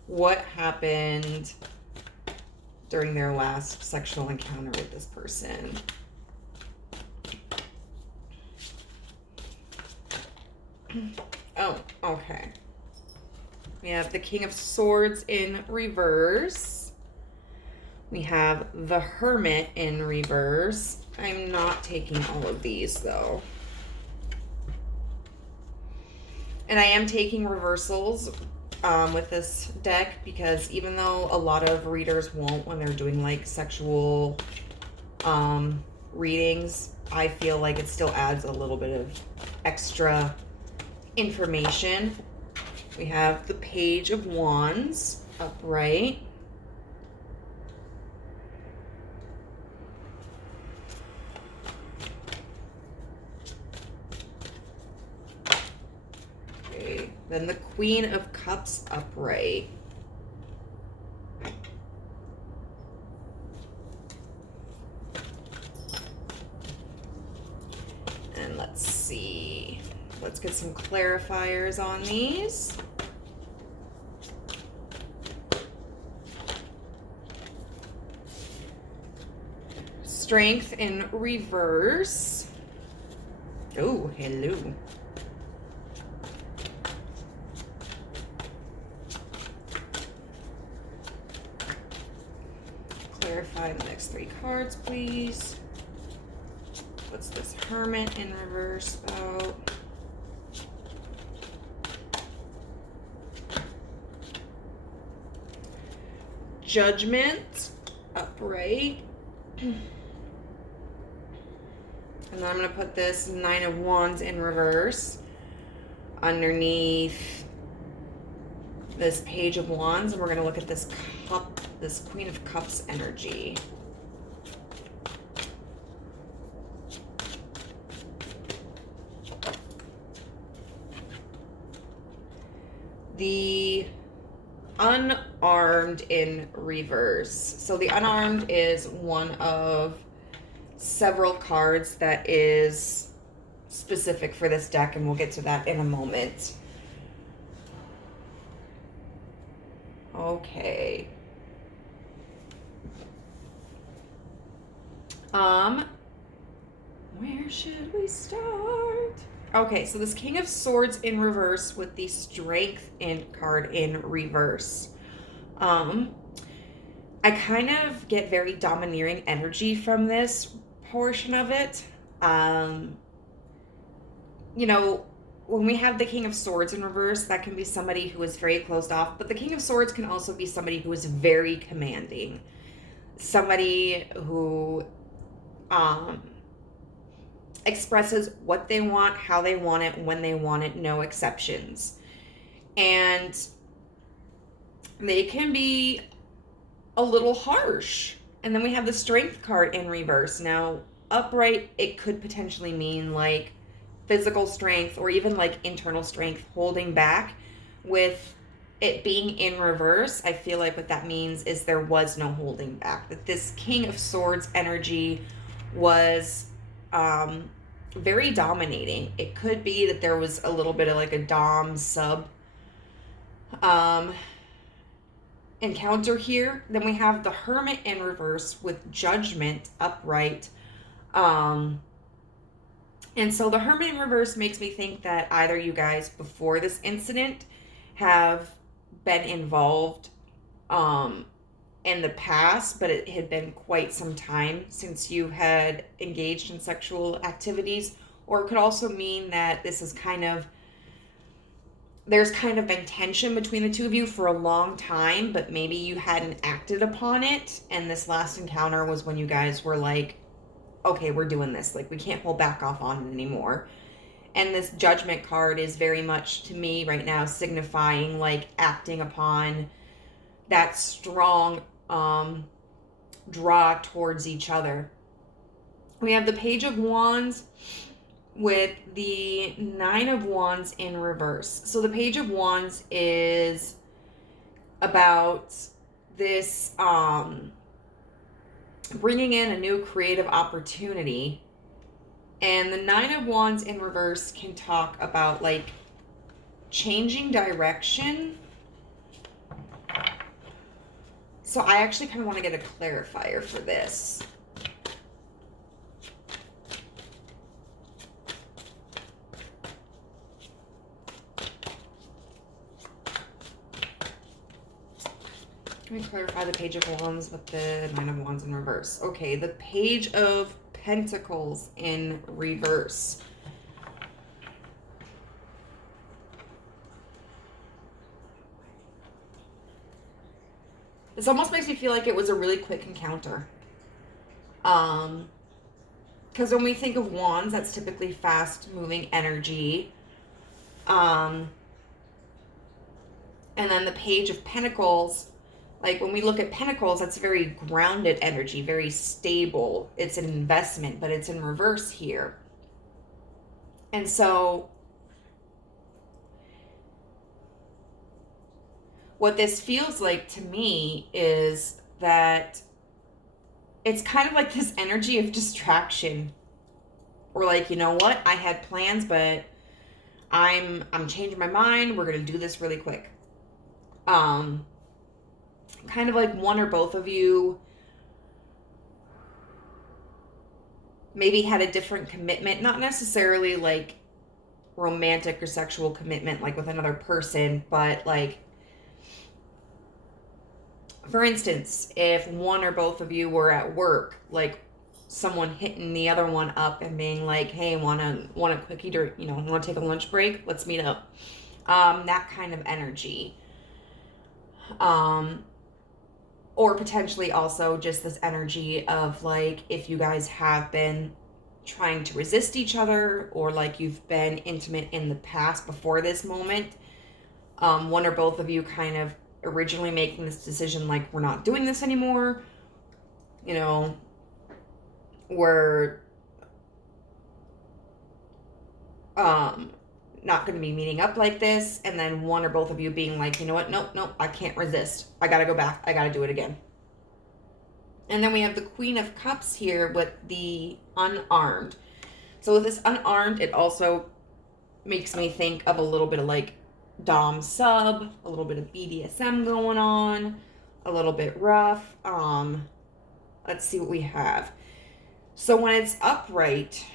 What happened during their last sexual encounter with this person? Oh, okay. We have the King of Swords in reverse. We have the Hermit in reverse. I'm not taking all of these though. And I am taking reversals with this deck, because even though a lot of readers won't when they're doing like sexual readings, I feel like it still adds a little bit of extra information. We have the Page of Wands upright. Then the Queen of Cups upright. And let's see. Let's get some clarifiers on these. Strength in reverse. Oh, hello. Clarify the next 3 cards, please. What's this Hermit in reverse about? Judgment upright. And then I'm going to put this 9 of Wands in reverse underneath this Page of Wands, and we're going to look at this cup, this Queen of Cups energy. The Unarmed in reverse. So the Unarmed is one of several cards that is specific for this deck, and we'll get to that in a moment. Okay. Where should we start? Okay, so this King of Swords in reverse with the Strength in card in reverse. I kind of get very domineering energy from this portion of it. You know, when we have the King of Swords in reverse, that can be somebody who is very closed off, but the King of Swords can also be somebody who is very commanding. Somebody who expresses what they want, how they want it, when they want it, no exceptions. And they can be a little harsh. And then we have the Strength card in reverse. Now, upright, it could potentially mean like physical strength or even like internal strength, holding back. With it being in reverse, I feel like what that means is there was no holding back. That this King of Swords energy was very dominating. It could be that there was a little bit of like a dom sub encounter here. Then we have the Hermit in reverse with Judgment upright. And so the Hermit in reverse makes me think that either you guys before this incident have been involved in the past, but it had been quite some time since you had engaged in sexual activities, Or it could also mean that this is there's kind of been tension between the two of you for a long time, but maybe you hadn't acted upon it. And this last encounter was when you guys were like, okay, we're doing this. Like, we can't hold back off on it anymore. And this Judgment card is very much, to me right now, signifying like acting upon that strong draw towards each other. We have the Page of Wands with the Nine of Wands in reverse. So the Page of Wands is about this bringing in a new creative opportunity. And the Nine of Wands in reverse can talk about like changing direction. So I actually kind of want to get a clarifier for this. Let me clarify the Page of Wands with the Nine of Wands in reverse. Okay, the Page of Pentacles in reverse. This almost makes me feel like it was a really quick encounter. Because when we think of wands, that's typically fast-moving energy. And then the Page of Pentacles, like when we look at Pentacles, that's very grounded energy, very stable. It's an investment, but it's in reverse here. And so what this feels like to me is that it's kind of like this energy of distraction. Or like, you know what? I had plans, but I'm changing my mind. We're going to do this really quick. Kind of like one or both of you maybe had a different commitment, not necessarily like romantic or sexual commitment like with another person, but like, for instance, if one or both of you were at work, like someone hitting the other one up and being like, hey, want a quickie to, want to take a lunch break? Let's meet up. That kind of energy. Or potentially also just this energy of like, if you guys have been trying to resist each other, or like you've been intimate in the past before this moment, one or both of you kind of originally making this decision like, we're not doing this anymore, we're not going to be meeting up like this, and then one or both of you being like, you know what, nope, I can't resist, I gotta go back, I gotta do it again. And then we have the Queen of Cups here with the unarmed. So with this unarmed, it also makes me think of a little bit of like dom sub, a little bit of BDSM going on, a little bit rough. Let's see what we have. So when it's upright,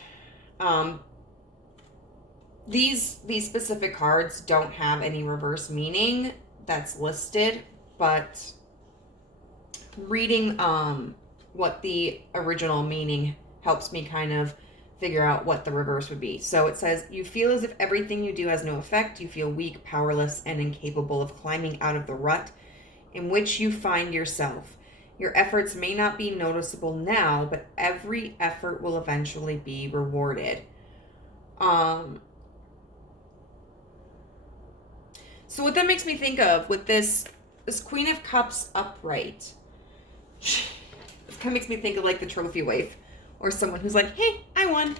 these specific cards don't have any reverse meaning that's listed, but reading what the original meaning helps me kind of figure out what the reverse would be. So it says, you feel as if everything you do has no effect. You feel weak, powerless, and incapable of climbing out of the rut in which you find yourself. Your efforts may not be noticeable now, but every effort will eventually be rewarded. So what that makes me think of with this Queen of Cups upright, it kind of makes me think of like the trophy wife, or someone who's like, hey, I won.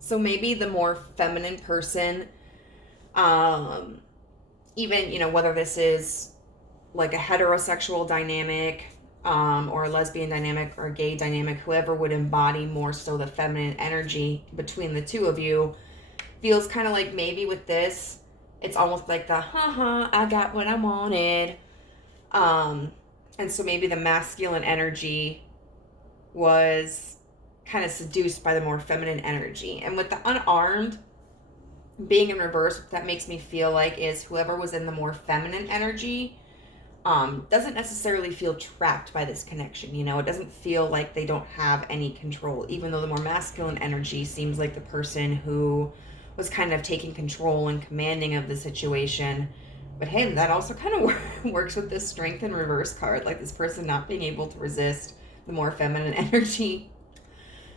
So maybe the more feminine person, even, whether this is like a heterosexual dynamic, or a lesbian dynamic or a gay dynamic, whoever would embody more so the feminine energy between the two of you, feels kind of like maybe with this, it's almost like the, I got what I wanted. And so maybe the masculine energy was kind of seduced by the more feminine energy. And with the unarmed being in reverse, what that makes me feel like is whoever was in the more feminine energy doesn't necessarily feel trapped by this connection. You know, it doesn't feel like they don't have any control, even though the more masculine energy seems like the person who was kind of taking control and commanding of the situation. But hey, that also kind of works with this strength in reverse card, like this person not being able to resist the more feminine energy.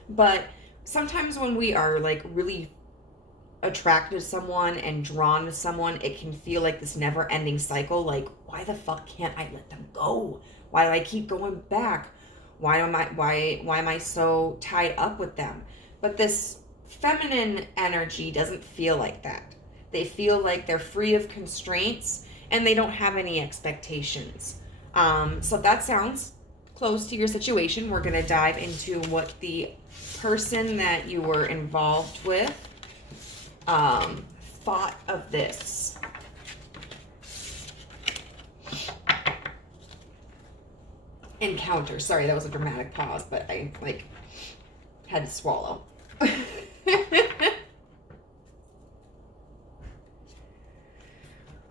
But sometimes when we are like really attracted to someone and drawn to someone, it can feel like this never-ending cycle. Like, why the fuck can't I let them go? Why do I keep going back? Why am I so tied up with them? But this feminine energy doesn't feel like that. They feel like they're free of constraints and they don't have any expectations. So that sounds close to your situation. We're going to dive into what the person that you were involved with thought of this. Encounter. Sorry, that was a dramatic pause, but I had to swallow.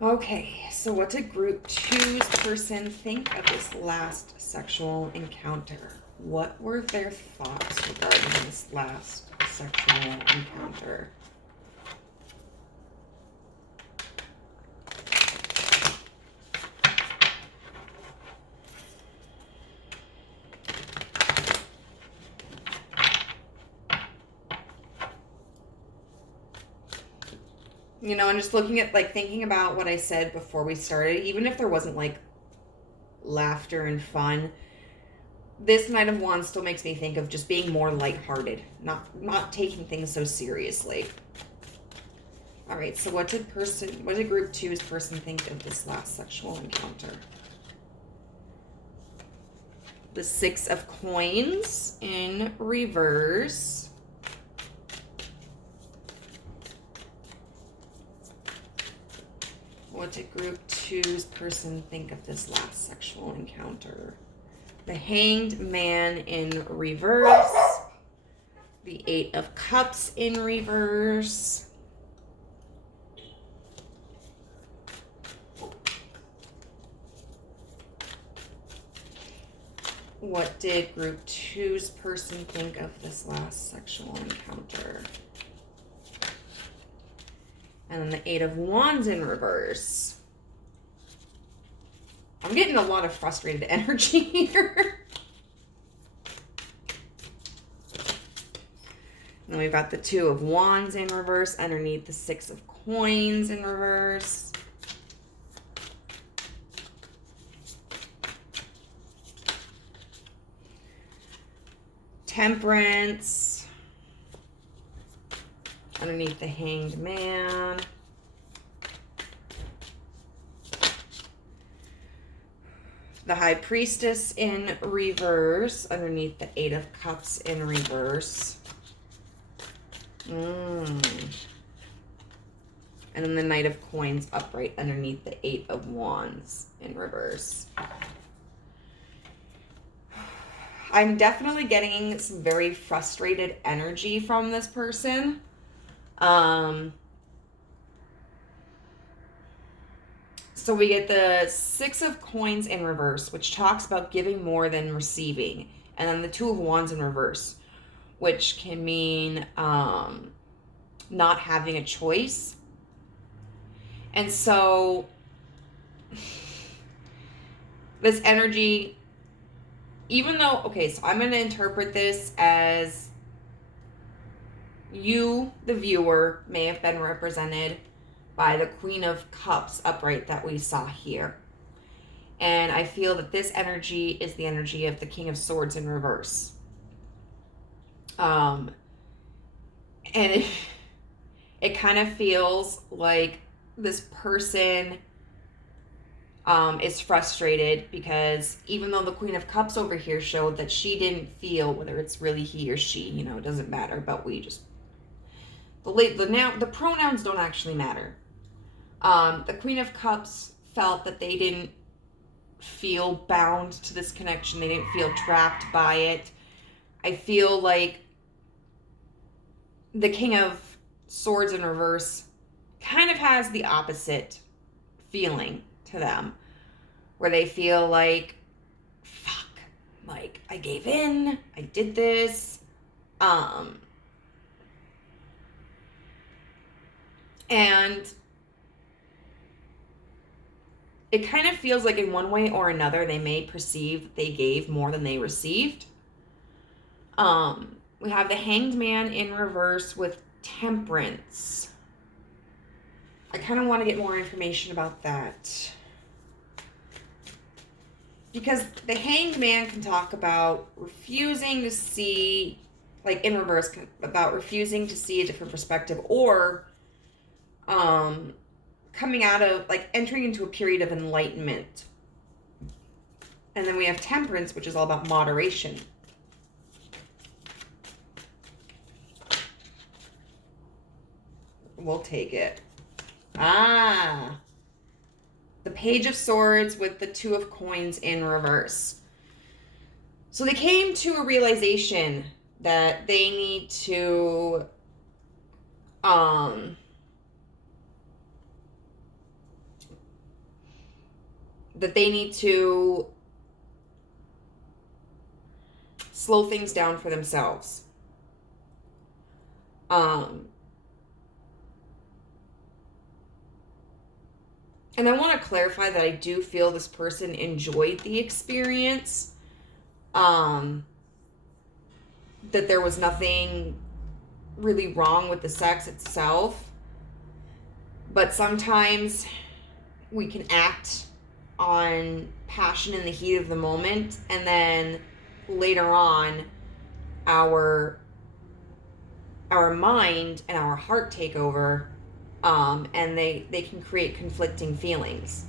Okay, so what did group 2's person think of this last sexual encounter? What were their thoughts regarding this last sexual encounter? You know, and just looking at, thinking about what I said before we started, even if there wasn't, laughter and fun, this Knight of Wands still makes me think of just being more lighthearted, not taking things so seriously. All right, so what did group 2's person think of this last sexual encounter? The 6 of Coins in reverse. What did group 2's person think of this last sexual encounter? The Hanged Man in reverse. The 8 of Cups in reverse. What did group 2's person think of this last sexual encounter? And then the 8 of Wands in reverse. I'm getting a lot of frustrated energy here. Then we've got the 2 of Wands in reverse underneath the 6 of Coins in reverse. Temperance underneath the Hanged Man. The High Priestess in reverse underneath the 8 of Cups in reverse. And then the Knight of Coins upright underneath the 8 of Wands in reverse. I'm definitely getting some very frustrated energy from this person. So we get the 6 of Coins in reverse, which talks about giving more than receiving. And then the 2 of Wands in reverse, which can mean not having a choice. And so this energy, even though, okay, so I'm going to interpret this as you, the viewer, may have been represented by the Queen of Cups upright that we saw here. And I feel that this energy is the energy of the King of Swords in reverse. And it kind of feels like this person is frustrated because even though the Queen of Cups over here showed that she didn't feel, whether it's really he or she, you know, it doesn't matter, but we just, the pronouns don't actually matter. The Queen of Cups felt that they didn't feel bound to this connection. They didn't feel trapped by it. I feel like the King of Swords in reverse kind of has the opposite feeling to them. where they feel like, fuck, like, I gave in, I did this, and it kind of feels like in one way or another, they may perceive they gave more than they received. We have the Hanged Man in reverse with Temperance. I kind of want to get more information about that. Because the Hanged Man can talk about refusing to see, like in reverse, about refusing to see a different perspective, or coming out of, like, entering into a period of enlightenment. And then we have Temperance, which is all about moderation. We'll take it. The Page of Swords with the Two of Coins in reverse. So they came to a realization that they need to slow things down for themselves. And I want to clarify that I do feel this person enjoyed the experience. That there was nothing really wrong with the sex itself. But sometimes we can act on passion in the heat of the moment, and then later on our mind and our heart take over, and they can create conflicting feelings.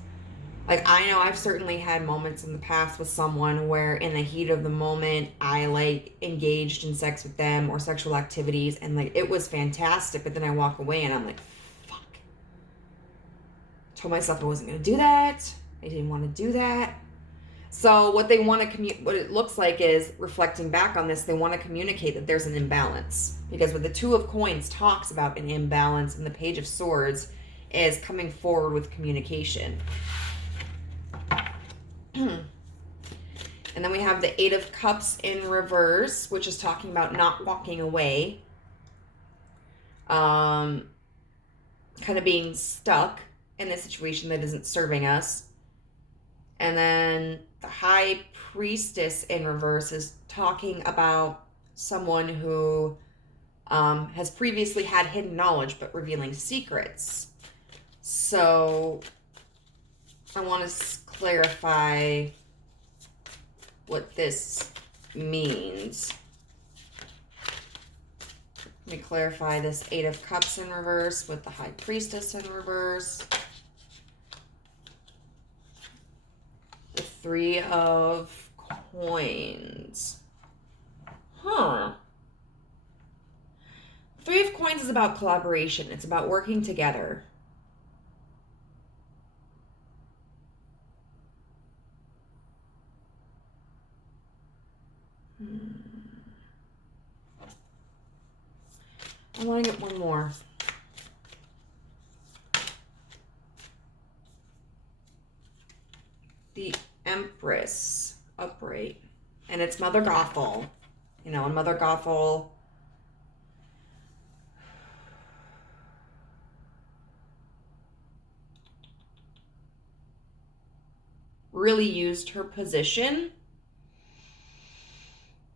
Like, I know I've certainly had moments in the past with someone where in the heat of the moment I like engaged in sex with them or sexual activities, and like it was fantastic, but then I walk away and I'm like, fuck. Told myself I wasn't going to do that. I didn't want to do that. So what they want to what it looks like is, reflecting back on this, they want to communicate that there's an imbalance, because what the Two of Coins talks about an imbalance, and the Page of Swords is coming forward with communication. And then we have the Eight of Cups in reverse, which is talking about not walking away, kind of being stuck in a situation that isn't serving us. And then the High Priestess in reverse is talking about someone who has previously had hidden knowledge but revealing secrets. So I want to clarify what this means. Let me clarify this Eight of Cups in reverse with the High Priestess in reverse. The Three of Coins. Three of Coins is about collaboration. It's about working together. I want to get one more. The Empress upright. And it's Mother Gothel. You know, and Mother Gothel really used her position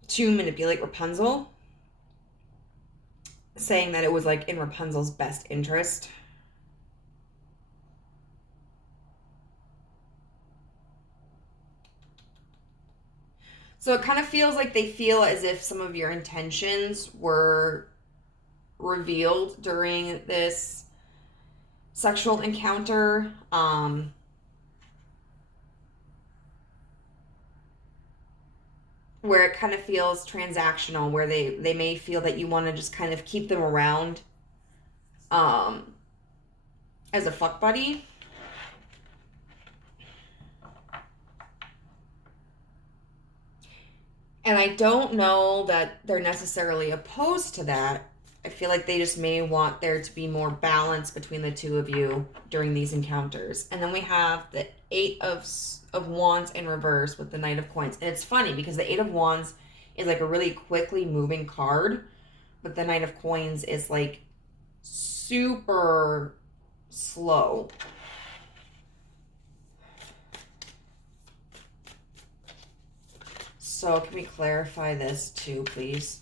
to manipulate Rapunzel, saying that it was like in Rapunzel's best interest. So it kind of feels like they feel as if some of your intentions were revealed during this sexual encounter. Where it kind of feels transactional, where they may feel that you want to just kind of keep them around as a fuck buddy. And I don't know that they're necessarily opposed to that. I feel like they just may want there to be more balance between the two of you during these encounters. And then we have the Eight of Wands in reverse with the Knight of Coins. And it's funny because the Eight of Wands is like a really quickly moving card, but the Knight of Coins is like super slow. So can we clarify this too, please?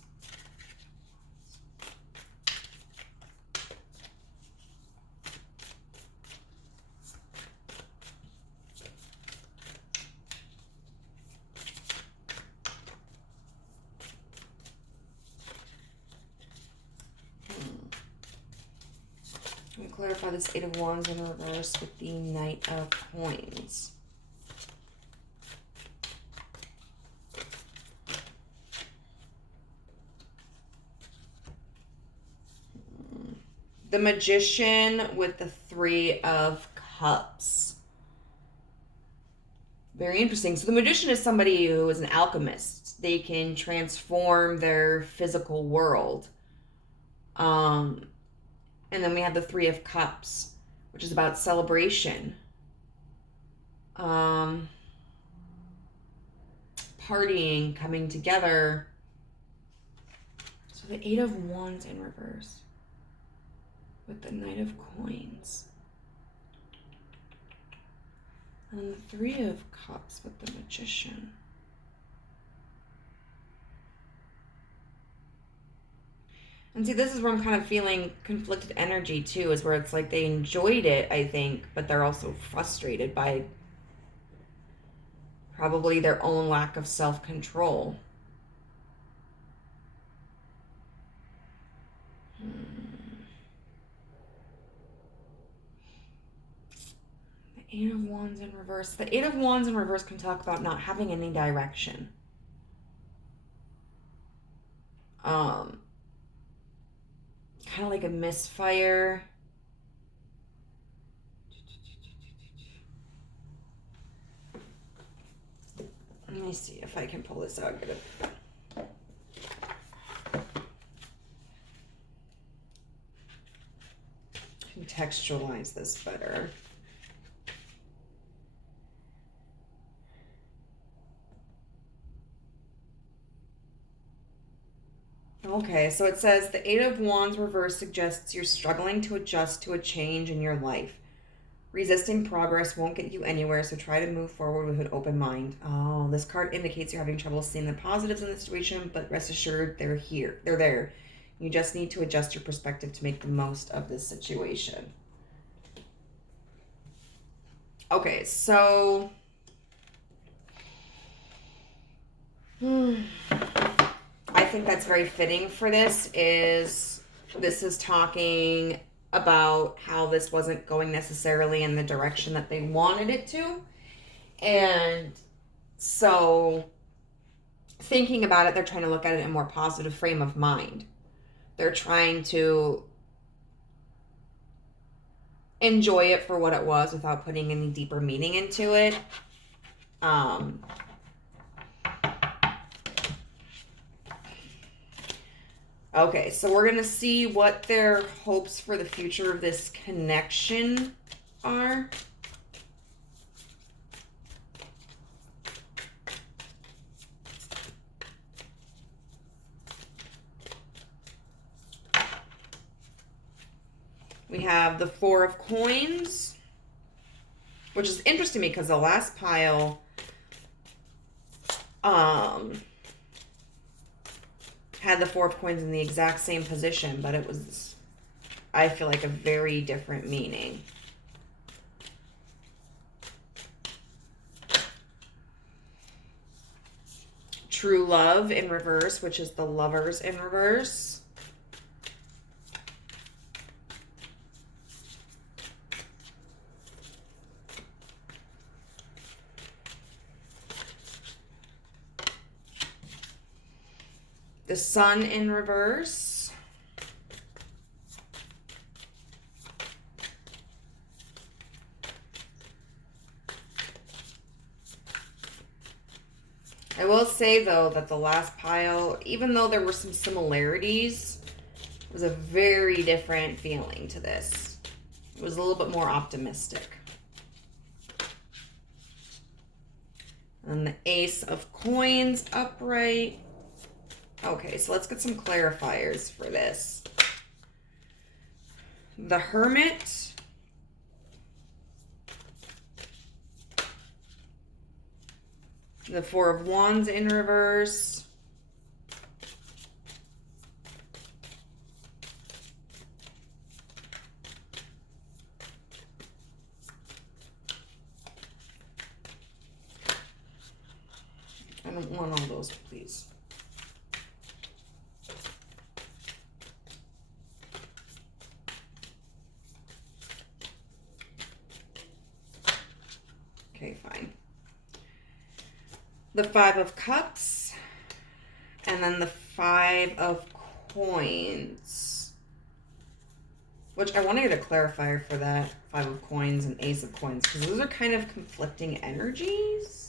Clarify this Eight of Wands in reverse with the Knight of Coins. The Magician with the Three of Cups. Very interesting. So the Magician is somebody who is an alchemist. They can transform their physical world. And then we have the Three of Cups, which is about celebration. Partying, coming together. So the Eight of Wands in reverse with the Knight of Coins. And the Three of Cups with the Magician. And see, this is where I'm kind of feeling conflicted energy too, is where it's like they enjoyed it, I think, but they're also frustrated by probably their own lack of self-control. The Eight of Wands in reverse. The Eight of Wands in reverse can talk about not having any direction. Kind of like a misfire. Let me see if I can pull this out. Get it. Contextualize this better. Okay, so it says the Eight of Wands reverse suggests you're struggling to adjust to a change in your life. Resisting progress won't get you anywhere, so try to move forward with an open mind. Oh, this card indicates you're having trouble seeing the positives in the situation, but rest assured they're here. They're there. You just need to adjust your perspective to make the most of this situation. Okay, so... I think that's very fitting for this is talking about how this wasn't going necessarily in the direction that they wanted it to. And so thinking about it, they're trying to look at it in a more positive frame of mind. They're trying to enjoy it for what it was without putting any deeper meaning into it. Okay, so we're going to see what their hopes for the future of this connection are. We have the Four of Coins, which is interesting because the last pile had the Four of Coins in the exact same position, but it was, I feel like, a very different meaning. True Love in reverse, which is the Lovers in reverse. The Sun in reverse. I will say, though, that the last pile, even though there were some similarities, It was a very different feeling to this. It was a little bit more optimistic. And the Ace of Coins upright. Okay, so let's get some clarifiers for this. The Hermit. The Four of Wands in reverse. I don't want all those, please. Okay, fine. The Five of Cups, and then the Five of Coins, which I want to get a clarifier for that. Five of Coins and Ace of Coins, because those are kind of conflicting energies.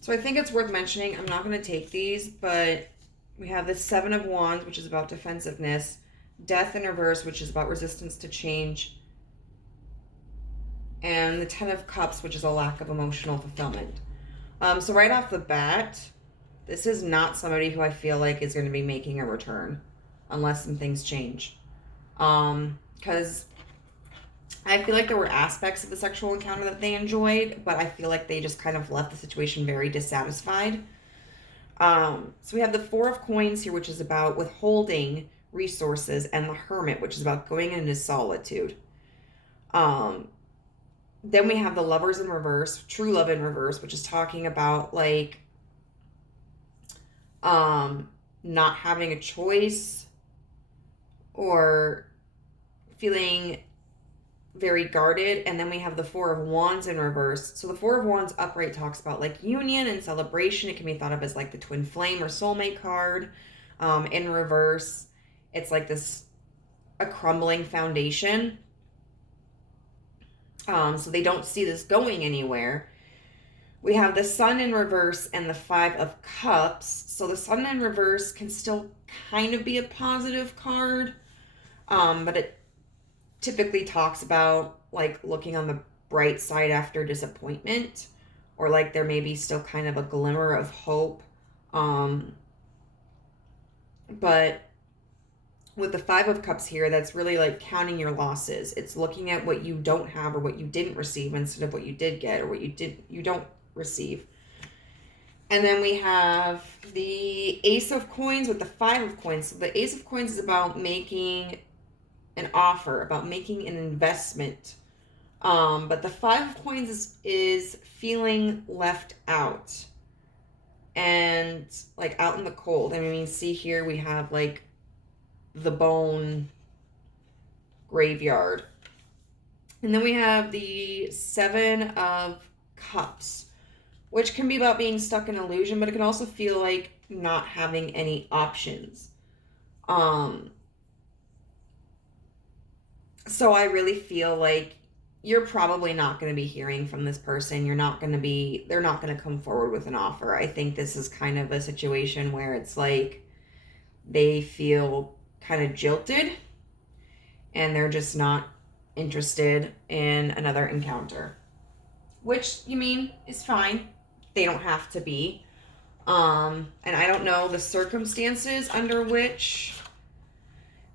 So I think it's worth mentioning, I'm not going to take these, but we have the Seven of Wands, which is about defensiveness, Death in reverse, which is about resistance to change, and the Ten of Cups, which is a lack of emotional fulfillment. So right off the bat, this is not somebody who I feel like is going to be making a return unless some things change. Because I feel like there were aspects of the sexual encounter that they enjoyed, but I feel like they just kind of left the situation very dissatisfied. So we have the Four of Coins here, which is about withholding resources, and the Hermit, which is about going into solitude. Then we have the Lovers in reverse, True Love in reverse, which is talking about like not having a choice or feeling very guarded. And then we have the Four of Wands in reverse. So the Four of Wands upright talks about like union and celebration. It can be thought of as like the twin flame or soulmate card. In reverse, it's like this, a crumbling foundation. So they don't see this going anywhere. We have the Sun in reverse and the Five of Cups. So the Sun in reverse can still kind of be a positive card, but it typically talks about like looking on the bright side after disappointment, or like there may be still kind of a glimmer of hope. But with the Five of Cups here, that's really like counting your losses. It's looking at what you don't have or what you didn't receive instead of what you did get or what you don't receive. And then we have the Ace of Coins with the Five of Coins. So the Ace of Coins is about making an offer, about making an investment. But the Five of Coins is feeling left out and like out in the cold. I mean, see here we have like the bone graveyard. And then we have the Seven of Cups, which can be about being stuck in illusion, but it can also feel like not having any options. So I really feel like you're probably not going to be hearing from this person. They're not going to come forward with an offer. I think this is kind of a situation where it's like they feel kind of jilted and they're just not interested in another encounter, which you mean is fine. They don't have to be. And I don't know the circumstances under which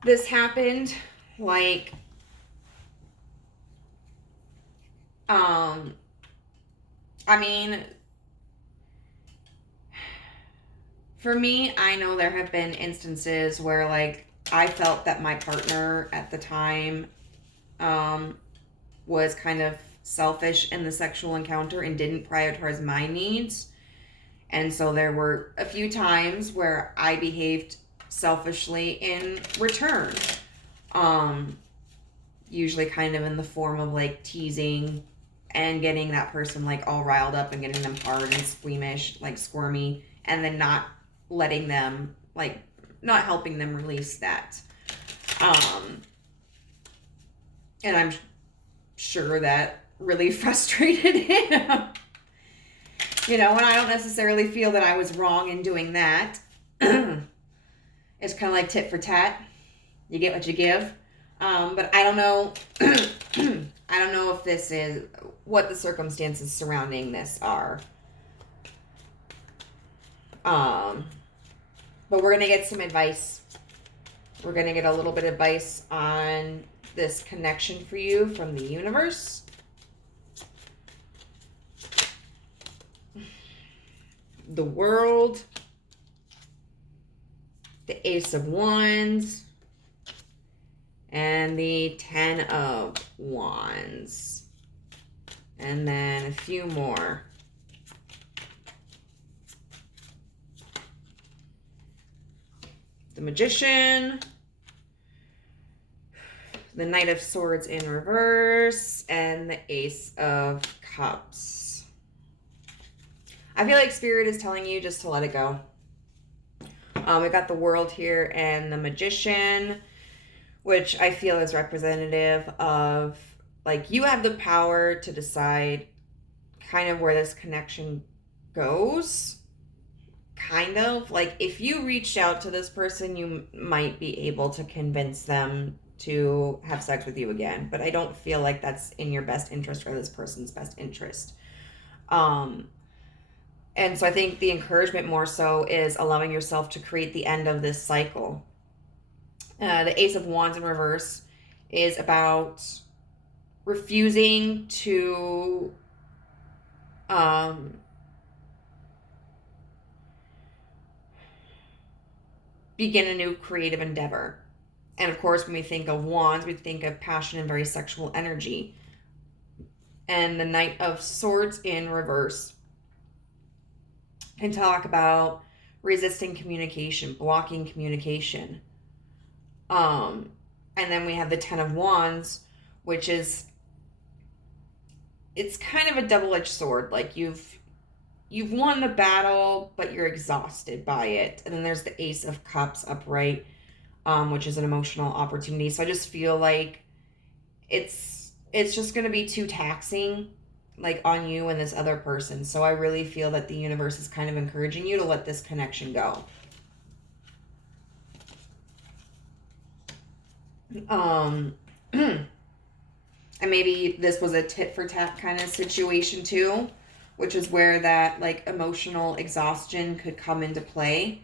this happened. Like, I mean, for me, I know there have been instances where like I felt that my partner at the time was kind of selfish in the sexual encounter and didn't prioritize my needs. And so there were a few times where I behaved selfishly in return. Usually kind of in the form of like teasing and getting that person like all riled up and getting them hard and squeamish, like squirmy, and then not letting them, like, not helping them release that. And I'm sure that really frustrated him. You know, and I don't necessarily feel that I was wrong in doing that. It's kind of like tit for tat. You get what you give. But I don't know. I don't know if this is what the circumstances surrounding this are. But we're going to get some advice. We're going to get a little bit of advice on this connection for you from the universe. The World. The Ace of Wands. And the 10 of Wands. And then a few more. The Magician. The Knight of Swords in reverse. And the Ace of Cups. I feel like Spirit is telling you just to let it go. We got the World here and the Magician, which I feel is representative of, like, you have the power to decide kind of where this connection goes. Kind of. Like, if you reached out to this person, you might be able to convince them to have sex with you again. But I don't feel like that's in your best interest or this person's best interest. And so I think the encouragement more so is allowing yourself to create the end of this cycle. The Ace of Wands in reverse is about refusing to begin a new creative endeavor. And of course, when we think of wands, we think of passion and very sexual energy. And the Knight of Swords in reverse can talk about resisting communication, blocking communication. And then we have the 10 of Wands, which is, it's kind of a double-edged sword. Like, you've won the battle, but you're exhausted by it. And then there's the Ace of Cups upright, which is an emotional opportunity. So I just feel like it's just going to be too taxing, like, on you and this other person. So I really feel that the universe is kind of encouraging you to let this connection go. And maybe this was a tit for tat kind of situation too, which is where that, like, emotional exhaustion could come into play.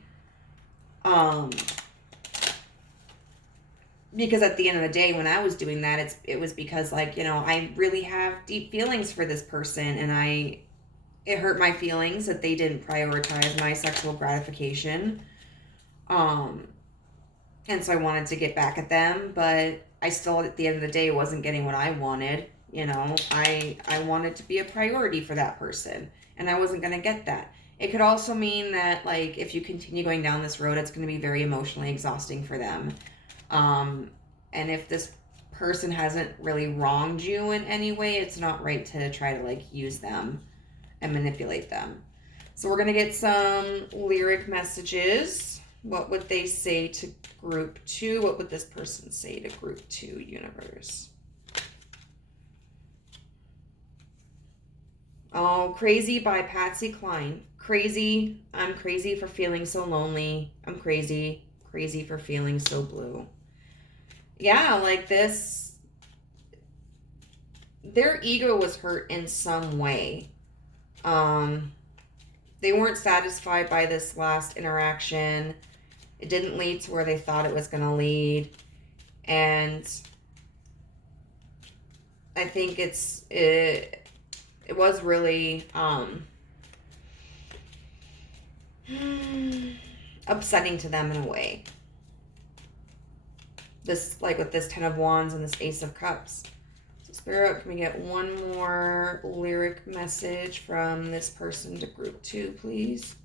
Because at the end of the day, when I was doing that, it was because, like, you know, I really have deep feelings for this person, and it hurt my feelings that they didn't prioritize my sexual gratification. And so I wanted to get back at them, but I still, at the end of the day, wasn't getting what I wanted. You know, I wanted to be a priority for that person, and I wasn't going to get that. It could also mean that, like, if you continue going down this road, it's going to be very emotionally exhausting for them. And if this person hasn't really wronged you in any way, it's not right to try to, like, use them and manipulate them. So we're going to get some lyric messages. What would they say to group 2? What would this person say to group 2, universe? Oh, Crazy by Patsy Cline. Crazy. I'm crazy for feeling so lonely. I'm crazy. Crazy for feeling so blue. Yeah, like this, their ego was hurt in some way. They weren't satisfied by this last interaction. It didn't lead to where they thought it was going to lead. And I think it was really upsetting to them in a way. This, like, with this 10 of Wands and this Ace of Cups. So Spirit, can we get one more lyric message from this person to group 2, please?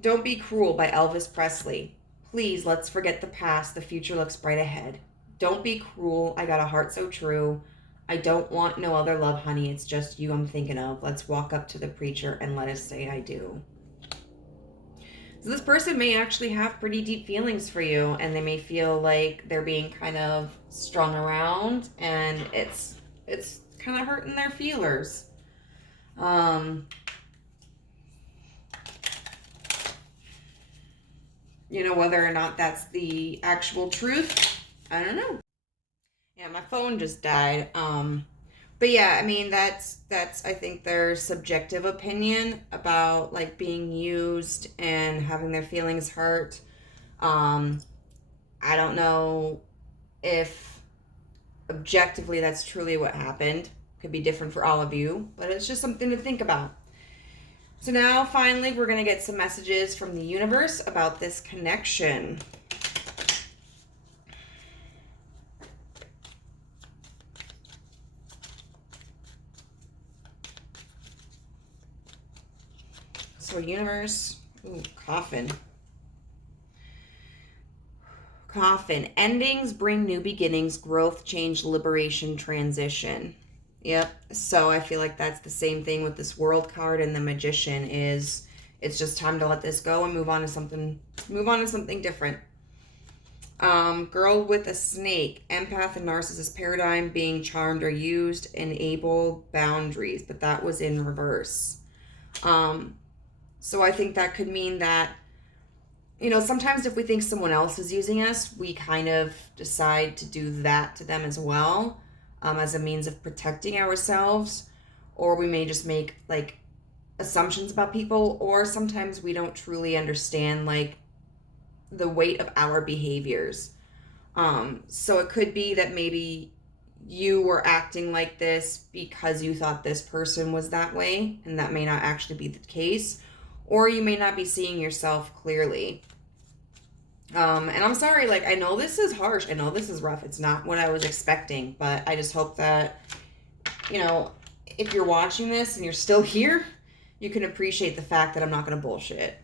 Don't Be Cruel by Elvis Presley. Please, let's forget the past. The future looks bright ahead. Don't be cruel. I got a heart so true. I don't want no other love, honey. It's just you I'm thinking of. Let's walk up to the preacher and let us say I do. So this person may actually have pretty deep feelings for you, and they may feel like they're being kind of strung around, and it's kind of hurting their feelers. Whether or not that's the actual truth, I don't know. Yeah, my phone just died. But yeah, I mean that's I think their subjective opinion about like being used and having their feelings hurt. I don't know if objectively that's truly what happened. Could be different for all of you, but it's just something to think about. So now finally we're going to get some messages from the universe about this connection. So universe, coffin. Coffin. Endings bring new beginnings, growth, change, liberation, transition. Yep. So I feel like that's the same thing with this World card and the Magician is it's just time to let this go and move on to something different. Girl with a snake, empath and narcissist paradigm, being charmed or used, enable boundaries, but that was in reverse. So I think that could mean that, sometimes if we think someone else is using us, we kind of decide to do that to them as well, as a means of protecting ourselves, or we may just make like assumptions about people, or sometimes we don't truly understand like the weight of our behaviors. So it could be that maybe you were acting like this because you thought this person was that way, and that may not actually be the case, or you may not be seeing yourself clearly. And I'm sorry, like, I know this is harsh. I know this is rough. It's not what I was expecting, but I just hope that, if you're watching this and you're still here, you can appreciate the fact that I'm not going to bullshit.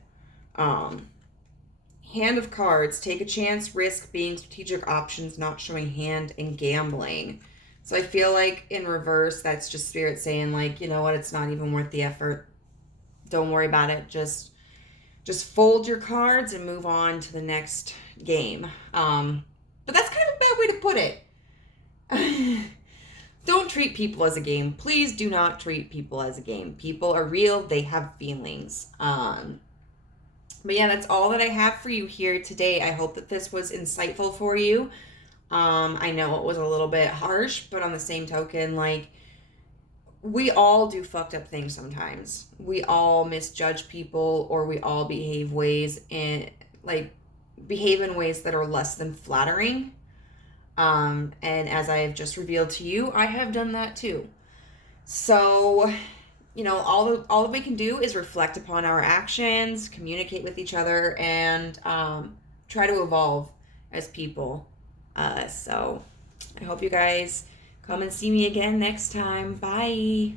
Hand of Cards, take a chance, risk, being strategic options, not showing hand, and gambling. So I feel like in reverse, that's just Spirit saying like, you know what, it's not even worth the effort. Don't worry about it. Just fold your cards and move on to the next game. But that's kind of a bad way to put it. Don't treat people as a game. Please do not treat people as a game. People are real. They have feelings. But yeah, that's all that I have for you here today. I hope that this was insightful for you. I know it was a little bit harsh, but on the same token, like, we all do fucked up things sometimes. We all misjudge people, or we all behave in ways that are less than flattering. And as I have just revealed to you, I have done that too. So, all that we can do is reflect upon our actions, communicate with each other, and try to evolve as people. So I hope you guys come and see me again next time. Bye.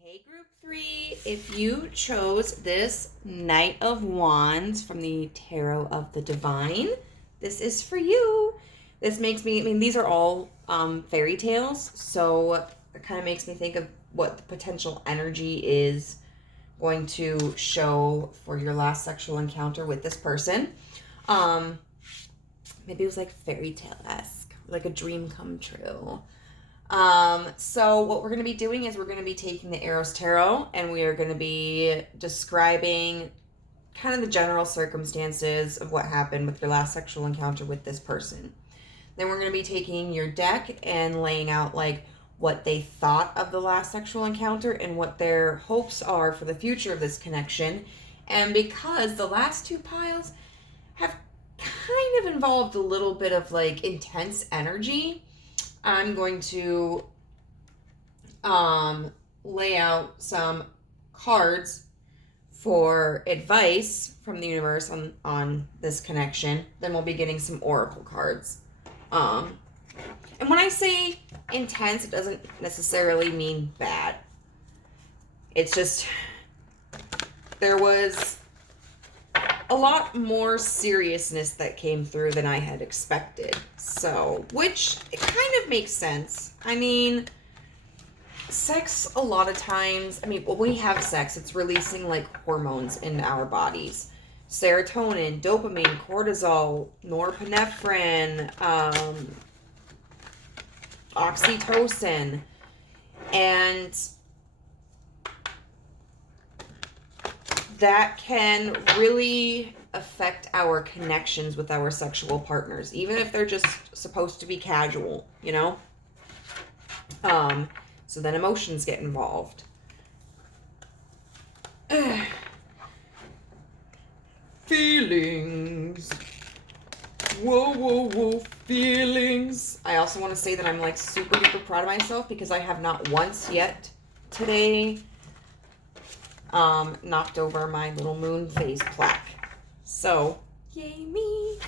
Hey, Group 3, if you chose this Knight of Wands from the Tarot of the Divine, this is for you. This makes me, these are all fairy tales, so it kind of makes me think of what the potential energy is going to show for your last sexual encounter with this person. Maybe it was like fairy tale-esque, like a dream come true. So what we're going to be doing is we're going to be taking the Eros Tarot, and we are going to be describing kind of the general circumstances of what happened with your last sexual encounter with this person. Then we're going to be taking your deck and laying out like what they thought of the last sexual encounter and what their hopes are for the future of this connection. And because the last two piles have kind of involved a little bit of like intense energy, I'm going to lay out some cards for advice from the universe on this connection. Then we'll be getting some oracle cards. And when I say intense, it doesn't necessarily mean bad. It's just there was a lot more seriousness that came through than I had expected. So, which it kind of makes sense. I mean, sex a lot of times, when we have sex, it's releasing like hormones in our bodies. Serotonin, dopamine, cortisol, norepinephrine, oxytocin, and that can really affect our connections with our sexual partners, even if they're just supposed to be casual, you know? So then emotions get involved. Feelings. Whoa, whoa, whoa, feelings. I also want to say that I'm like super duper proud of myself because I have not once yet today knocked over my little moon phase plaque. So, yay me.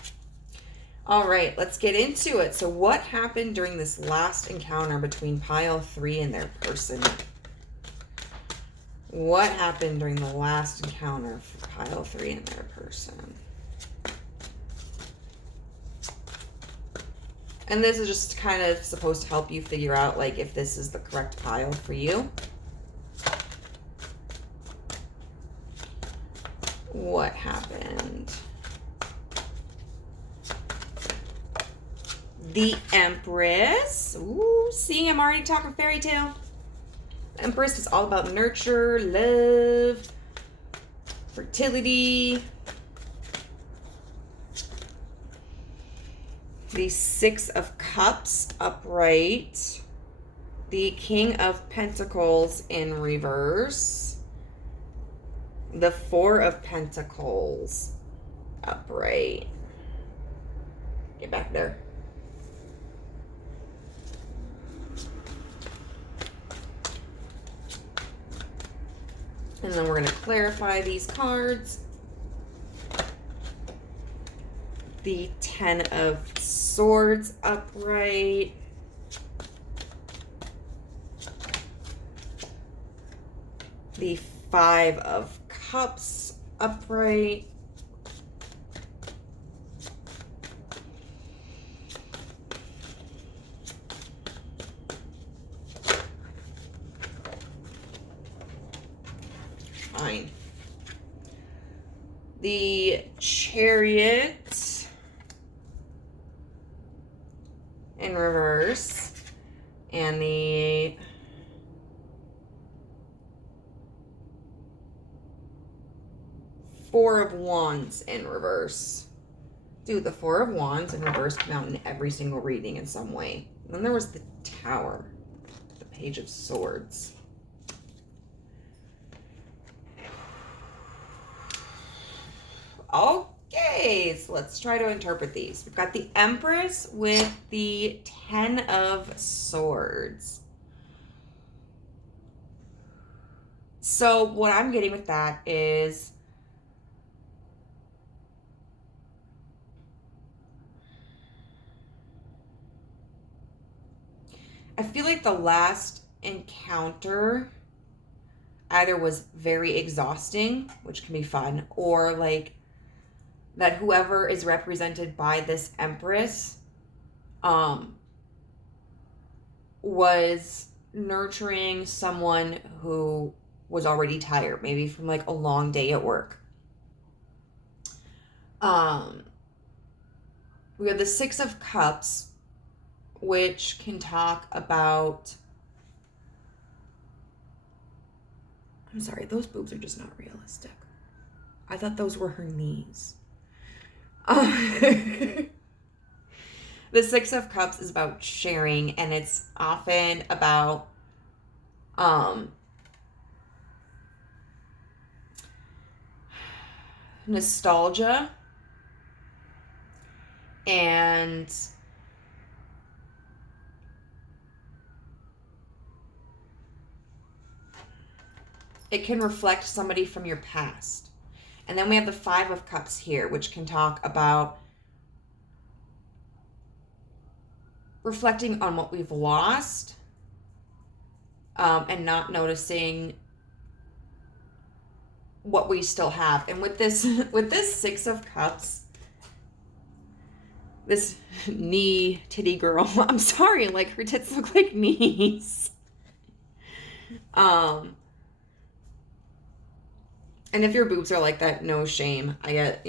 All right, let's get into it. So what happened during this last encounter between pile 3 and their person? What happened during the last encounter for pile 3 and their person? And this is just kind of supposed to help you figure out like if this is the correct pile for you. What happened? The Empress. Ooh, see, I'm already talking fairy tale. The Empress is all about nurture, love, fertility. The 6 of Cups upright. The King of Pentacles in reverse. The 4 of Pentacles upright. Get back there. And then we're going to clarify these cards. The 10 of Swords upright. The 5 of Cups upright. Fine. The Chariot in reverse, and the Four of Wands in reverse. Dude, the 4 of Wands in reverse come out in every single reading in some way. And then there was the Tower, the Page of Swords. Okay, so let's try to interpret these. We've got the Empress with the 10 of Swords. So what I'm getting with that is I feel like the last encounter either was very exhausting, which can be fun, or like that whoever is represented by this Empress was nurturing someone who was already tired, maybe from like a long day at work. We have the 6 of Cups, which can talk about, I'm sorry, those boobs are just not realistic. I thought those were her knees. The 6 of Cups is about sharing, and it's often about nostalgia and it can reflect somebody from your past. And then we have the 5 of Cups here, which can talk about reflecting on what we've lost, and not noticing what we still have. And with this with this Six of Cups, this knee titty girl, I'm sorry, like her tits look like knees. And if your boobs are like that, no shame. I get,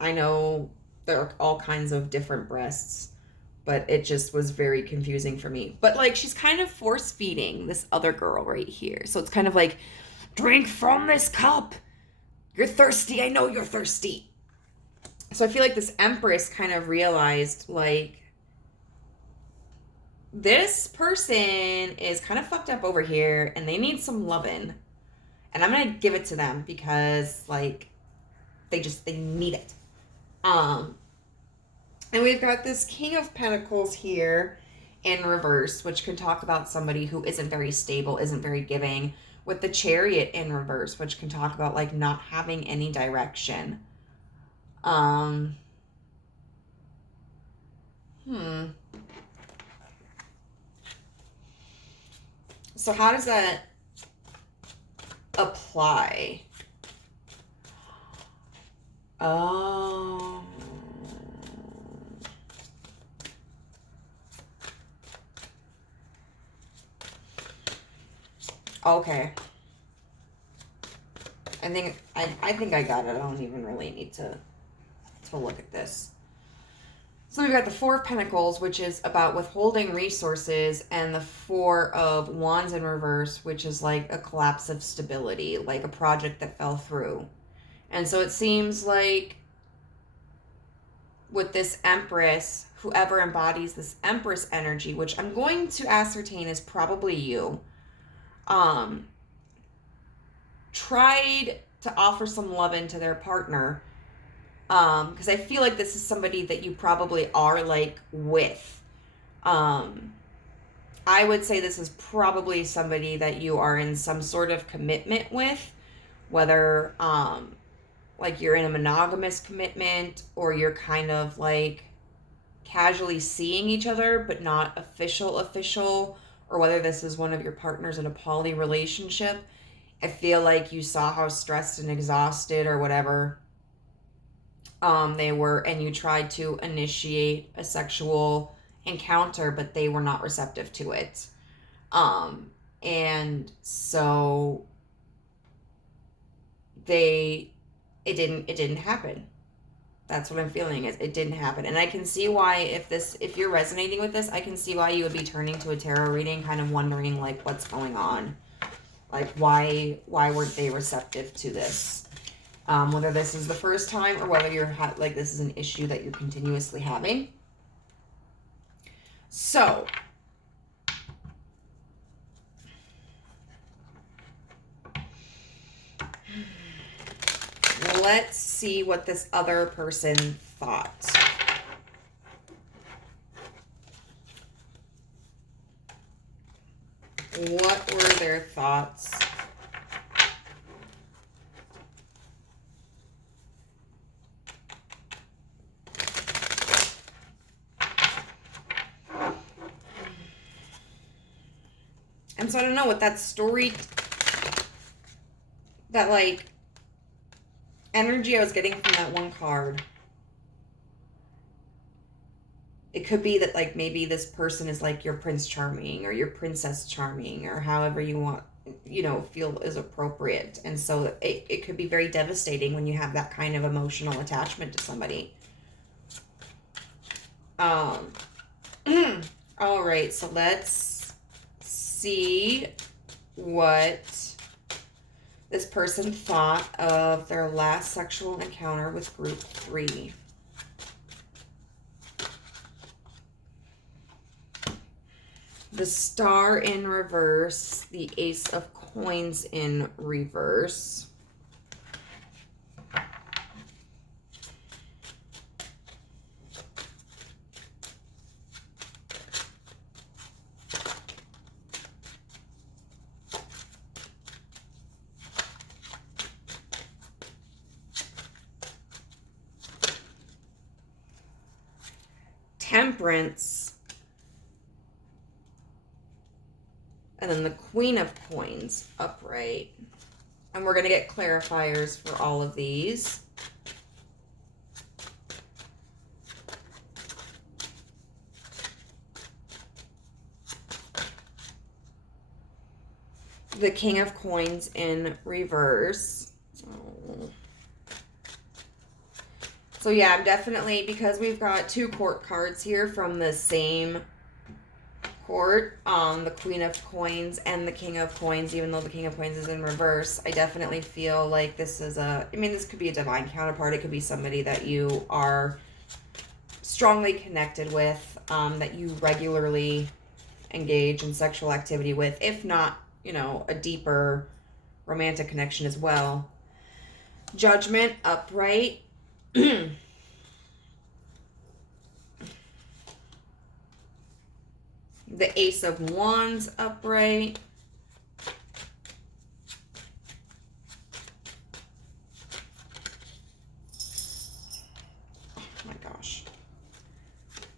I know there are all kinds of different breasts, but it just was very confusing for me. But like, she's kind of force feeding this other girl right here. So it's kind of like, drink from this cup. You're thirsty. I know you're thirsty. So I feel like this Empress kind of realized, like, this person is kind of fucked up over here and they need some loving. And I'm going to give it to them because, like, they need it. And we've got this King of Pentacles here in reverse, which can talk about somebody who isn't very stable, isn't very giving, with the Chariot in reverse, which can talk about, like, not having any direction. So how does that apply? Oh. Okay. I think I got it. I don't even really need to look at this. So we've got the Four of Pentacles, which is about withholding resources, and the Four of Wands in reverse, which is like a collapse of stability, like a project that fell through. And so it seems like with this Empress, whoever embodies this Empress energy, which I'm going to ascertain is probably you, tried to offer some love into their partner, because I feel like this is somebody that you probably are, like, with. I would say this is probably somebody that you are in some sort of commitment with, whether like you're in a monogamous commitment, or you're kind of like casually seeing each other but not official, or whether this is one of your partners in a poly relationship. I feel like you saw how stressed and exhausted or whatever they were, and you tried to initiate a sexual encounter, but they were not receptive to it. And so it didn't happen. That's what I'm feeling, is it didn't happen. And I can see why, if you're resonating with this, I can see why you would be turning to a tarot reading, kind of wondering, like, what's going on? Like, why weren't they receptive to this? Whether this is the first time, or whether you're like, this is an issue that you're continuously having. So let's see what this other person thought. What were their thoughts? And so I don't know, with that story, that, like, energy I was getting from that one card, it could be that, like, maybe this person is like your Prince Charming or your Princess Charming, or however you want, feel is appropriate. And so it could be very devastating when you have that kind of emotional attachment to somebody. All right, so let's see what this person thought of their last sexual encounter with group 3. The Star in reverse, the Ace of Coins in reverse. Temperance, and then the Queen of Coins upright. And we're going to get clarifiers for all of these. The King of Coins in reverse. Oh. So yeah, I'm definitely, because we've got two court cards here from the same court, the Queen of Coins and the King of Coins, even though the King of Coins is in reverse, I definitely feel like this is this could be a divine counterpart. It could be somebody that you are strongly connected with, that you regularly engage in sexual activity with, if not, a deeper romantic connection as well. Judgment upright. The Ace of Wands upright. Oh my gosh.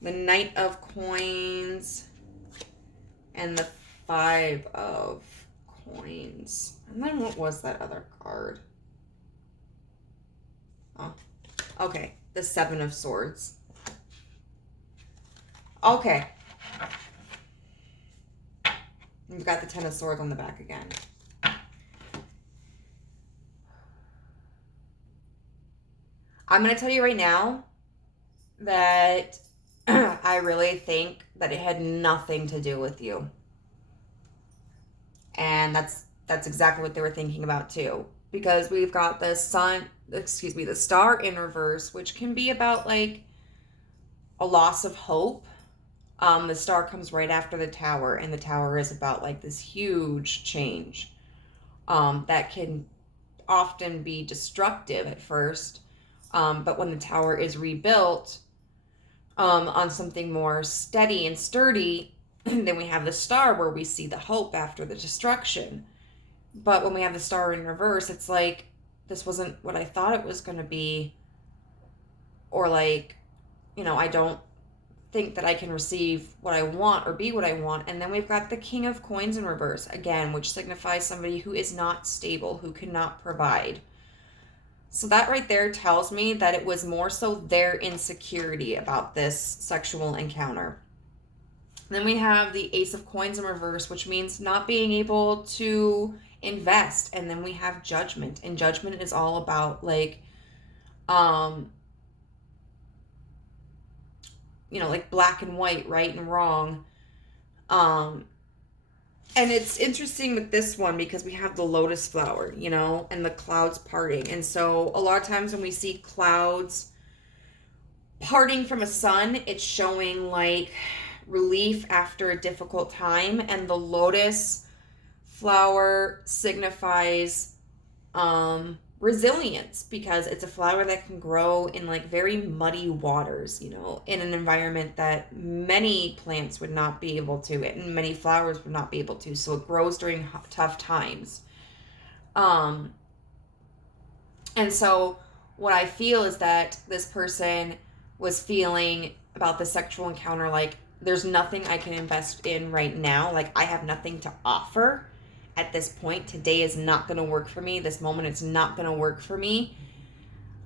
The Knight of Coins and the Five of Coins. And then what was that other card? Oh, okay. The Seven of Swords. Okay. We've got the Ten of Swords on the back again. I'm going to tell you right now that I really think that it had nothing to do with you. And that's exactly what they were thinking about too. Because we've got the the Star in reverse, which can be about like a loss of hope. The Star comes right after the Tower, and the Tower is about like this huge change that can often be destructive at first. But when the Tower is rebuilt on something more steady and sturdy, then we have the Star where we see the hope after the destruction. But when we have the Star in reverse, it's like, this wasn't what I thought it was going to be. Or like, I don't think that I can receive what I want or be what I want. And then we've got the King of Coins in reverse again, which signifies somebody who is not stable, who cannot provide. So that right there tells me that it was more so their insecurity about this sexual encounter. Then we have the Ace of Coins in reverse, which means not being able to invest. And then we have Judgment, and Judgment is all about like like black and white, right and wrong. And it's interesting with this one because we have the lotus flower, and the clouds parting. And so a lot of times when we see clouds parting from a sun, it's showing like relief after a difficult time. And the lotus flower signifies resilience, because it's a flower that can grow in like very muddy waters, in an environment that many plants would not be able to, and many flowers would not be able to. So it grows during tough times. And so what I feel is that this person was feeling about the sexual encounter like, there's nothing I can invest in right now. Like, I have nothing to offer at this point. Today is not going to work for me. This moment, it's not going to work for me.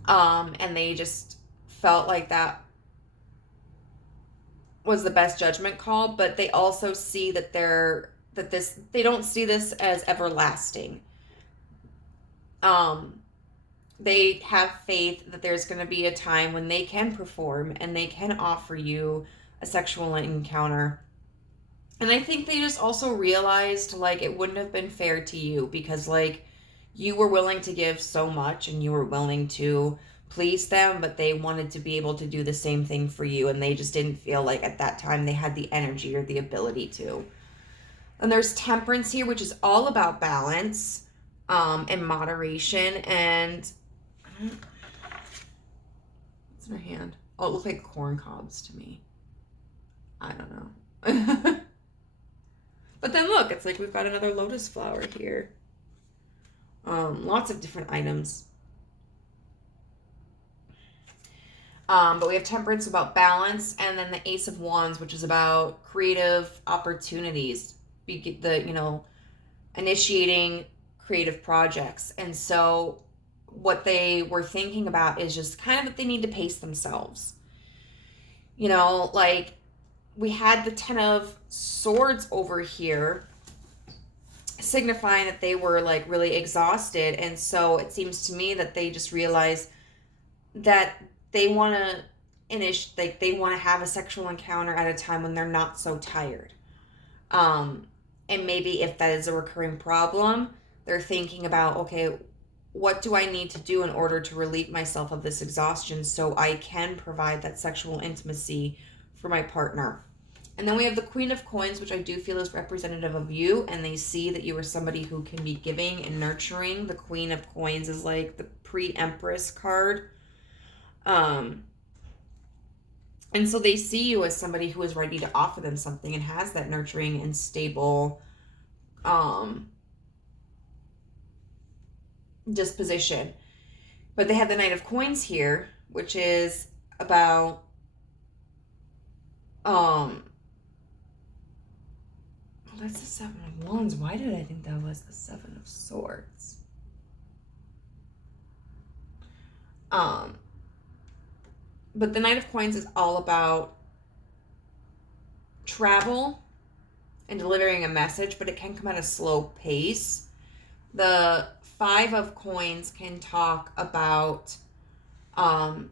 And they just felt like that was the best judgment call, but they also see that they don't see this as everlasting. They have faith that there's going to be a time when they can perform and they can offer you a sexual encounter. And I think they just also realized, like, it wouldn't have been fair to you because, like, you were willing to give so much and you were willing to please them, but they wanted to be able to do the same thing for you, and they just didn't feel like at that time they had the energy or the ability to. And there's Temperance here, which is all about balance and moderation. And what's in her hand? Oh, it looks like corn cobs to me. I don't know. But then look, it's like we've got another lotus flower here. Lots of different items. But we have Temperance, about balance, and then the Ace of Wands, which is about creative opportunities. Initiating creative projects. And so what they were thinking about is just kind of that they need to pace themselves. You know, like we had the 10 of Swords over here, signifying that they were like really exhausted. And so it seems to me that they just realized that they want to they want to have a sexual encounter at a time when they're not so tired. And maybe if that is a recurring problem, they're thinking about, okay, what do I need to do in order to relieve myself of this exhaustion so I can provide that sexual intimacy for my partner? And then we have the Queen of Coins, which I do feel is representative of you, and they see that you are somebody who can be giving and nurturing. The Queen of Coins is like the pre-Empress card. And so they see you as somebody who is ready to offer them something and has that nurturing and stable disposition. But they have the Knight of Coins here, which is about that's the Seven of Wands. Why did I think that was the Seven of Swords? But the Knight of Coins is all about travel and delivering a message, but it can come at a slow pace. The Five of Coins can talk about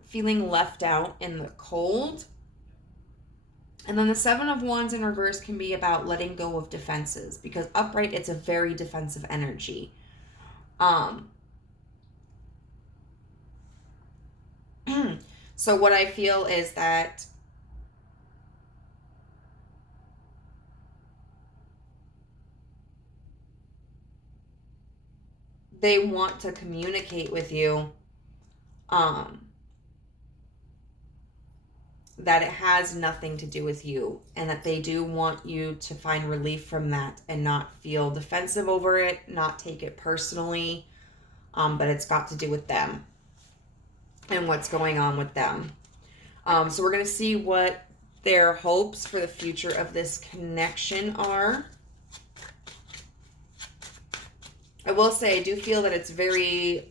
feeling left out in the cold. And then the Seven of Wands in reverse can be about letting go of defenses, because upright, it's a very defensive energy. So what I feel is that they want to communicate with you that it has nothing to do with you, and that they do want you to find relief from that and not feel defensive over it, not take it personally, but it's got to do with them and what's going on with them. So we're going to see what their hopes for the future of this connection are. I will say, I do feel that it's very,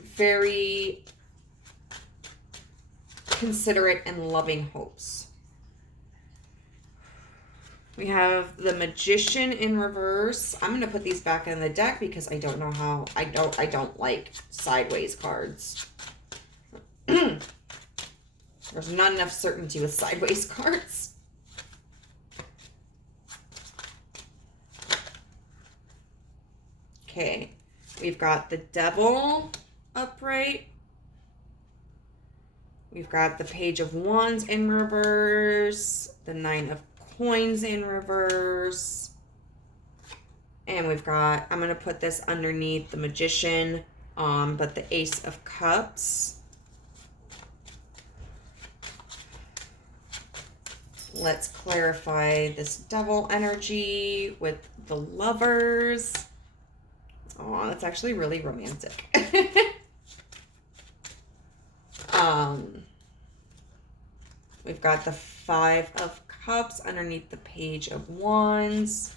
very considerate and loving hopes. We have the Magician in reverse. I'm going to put these back in the deck because I don't know how, I don't like sideways cards. There's not enough certainty with sideways cards. Okay, we've got the Devil upright. We've got the Page of Wands in reverse, the Nine of Coins in reverse, and we've got, I'm going to put this underneath the Magician, but the Ace of Cups. Let's clarify this Devil energy with the Lovers. Oh, that's actually really romantic. We've got the Five of Cups underneath the Page of Wands.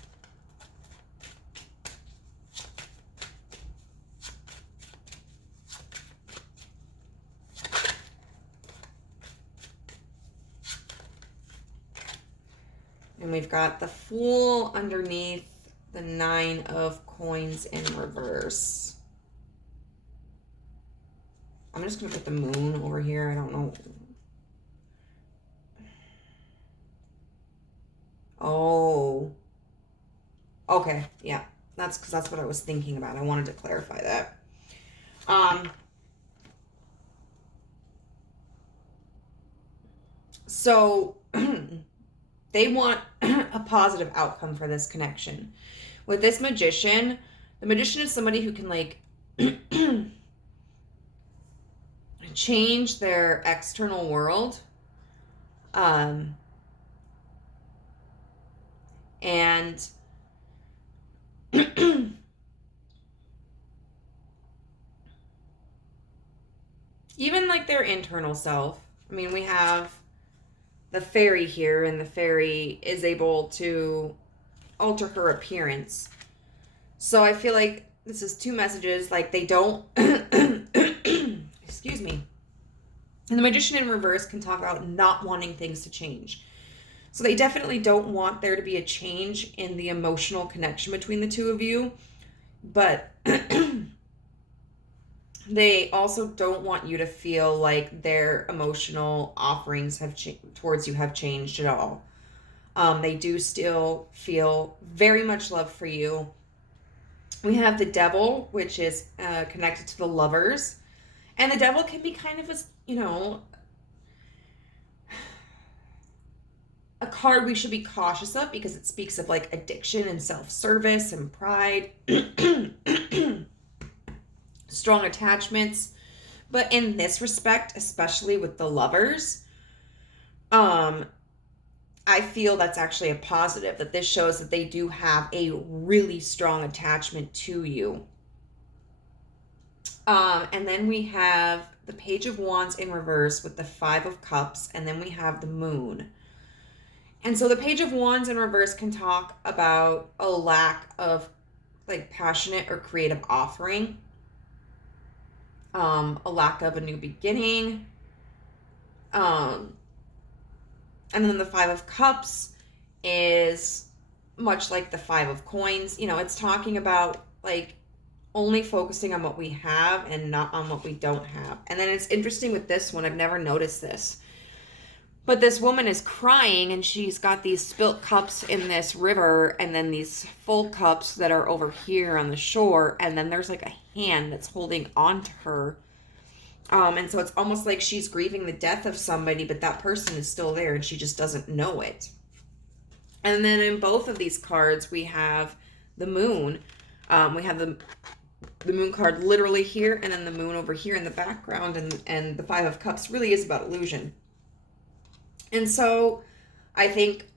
And we've got the Fool underneath the Nine of Coins in reverse. I'm just going to put the Moon over here. I don't know. Oh. Okay. Yeah. That's because that's what I was thinking about. I wanted to clarify that. So they want a positive outcome for this connection. With this Magician, the Magician is somebody who can like change their external world. And even like their internal self. I mean, we have the fairy here, and the fairy is able to alter her appearance. So I feel like this is two messages, like they don't, excuse me. And the Magician in reverse can talk about not wanting things to change. So they definitely don't want there to be a change in the emotional connection between the two of you. But they also don't want you to feel like their emotional offerings towards you have changed at all. They do still feel very much love for you. We have the Devil, which is connected to the Lovers. And the Devil can be kind of a card we should be cautious of because it speaks of like addiction and self-service and pride, strong attachments. But in this respect, especially with the Lovers, I feel that's actually a positive, that this shows that they do have a really strong attachment to you. And then we have the Page of Wands in reverse with the Five of Cups, and then we have the Moon. And so the Page of Wands in reverse can talk about a lack of like passionate or creative offering, a lack of a new beginning. And then the Five of Cups is much like the Five of Coins. You know, it's talking about like only focusing on what we have and not on what we don't have. And then it's interesting with this one, I've never noticed this, but this woman is crying and she's got these spilt cups in this river and then these full cups that are over here on the shore, and then there's like a hand that's holding on to her. And so it's almost like she's grieving the death of somebody, but that person is still there and she just doesn't know it. And then in both of these cards, we have the Moon. We have the Moon card literally here, and then the Moon over here in the background, and the Five of Cups really is about illusion. And so I think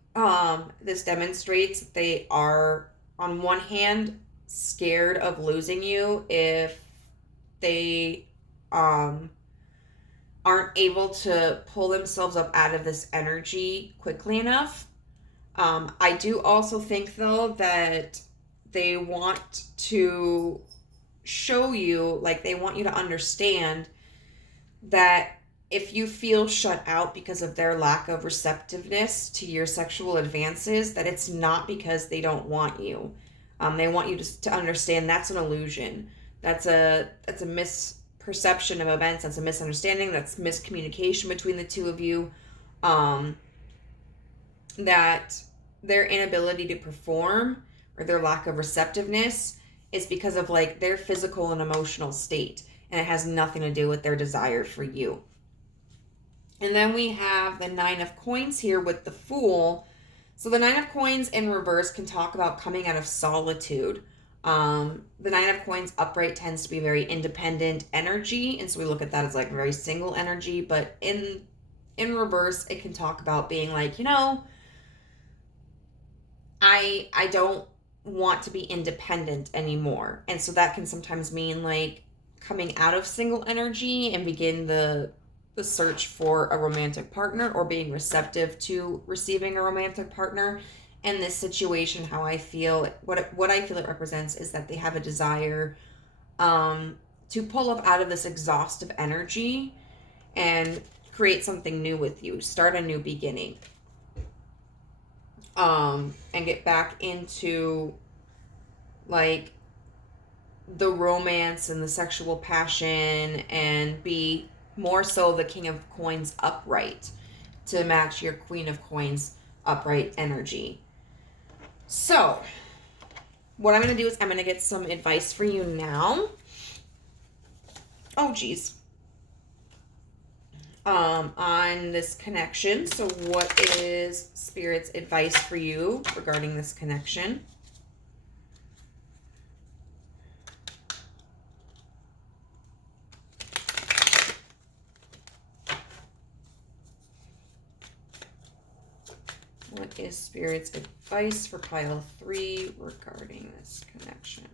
this demonstrates that they are, on one hand, scared of losing you if they aren't able to pull themselves up out of this energy quickly enough. I do also think, though, that they want to show you, like they want you to understand that if you feel shut out because of their lack of receptiveness to your sexual advances, that it's not because they don't want you. They want you to understand that's an illusion. That's a misperception of events. That's a misunderstanding. That's miscommunication between the two of you. That their inability to perform or their lack of receptiveness is because of like their physical and emotional state, and it has nothing to do with their desire for you. And then we have the Nine of Coins here with the Fool. So the Nine of Coins in reverse can talk about coming out of solitude. The Nine of Coins upright tends to be very independent energy, and so we look at that as like very single energy, but in reverse it can talk about being like, I don't want to be independent anymore. And so that can sometimes mean like coming out of single energy and begin the search for a romantic partner, or being receptive to receiving a romantic partner. In this situation, how I feel, what I feel it represents is that they have a desire to pull up out of this exhaustive energy and create something new with you, start a new beginning. And get back into like the romance and the sexual passion, and be more so the King of Coins upright to match your Queen of Coins upright energy. So what I'm going to do is I'm going to get some advice for you now. Oh, geez. On this connection. So what is Spirit's advice for you regarding this connection? What is Spirit's advice for pile 3 regarding this connection?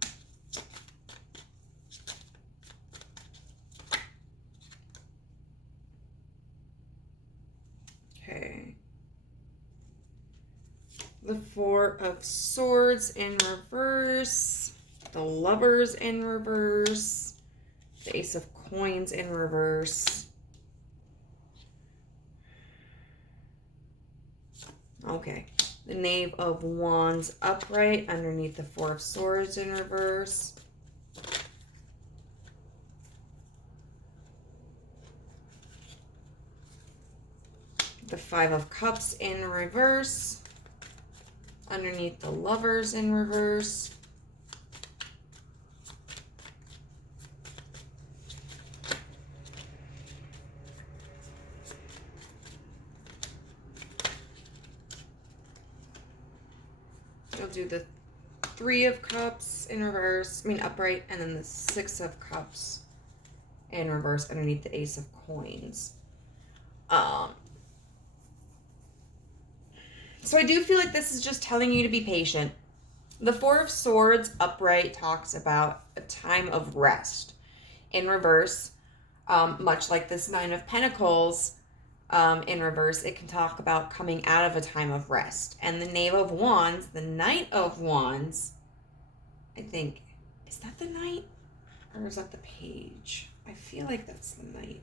Okay. The Four of Swords in reverse. The Lovers in reverse. The Ace of Coins in reverse. Okay. The Knave of Wands upright underneath the Four of Swords in reverse. The Five of Cups in reverse underneath the Lovers in reverse. We'll do the Three of Cups in reverse, upright, and then the Six of Cups in reverse underneath the Ace of Coins. So I do feel like this is just telling you to be patient. The Four of Swords upright talks about a time of rest. In reverse, much like this Nine of Pentacles in reverse, it can talk about coming out of a time of rest. And the Knave of Wands, the Knight of Wands, I think, is that the Knight? Or is that the Page? I feel like that's the Knight.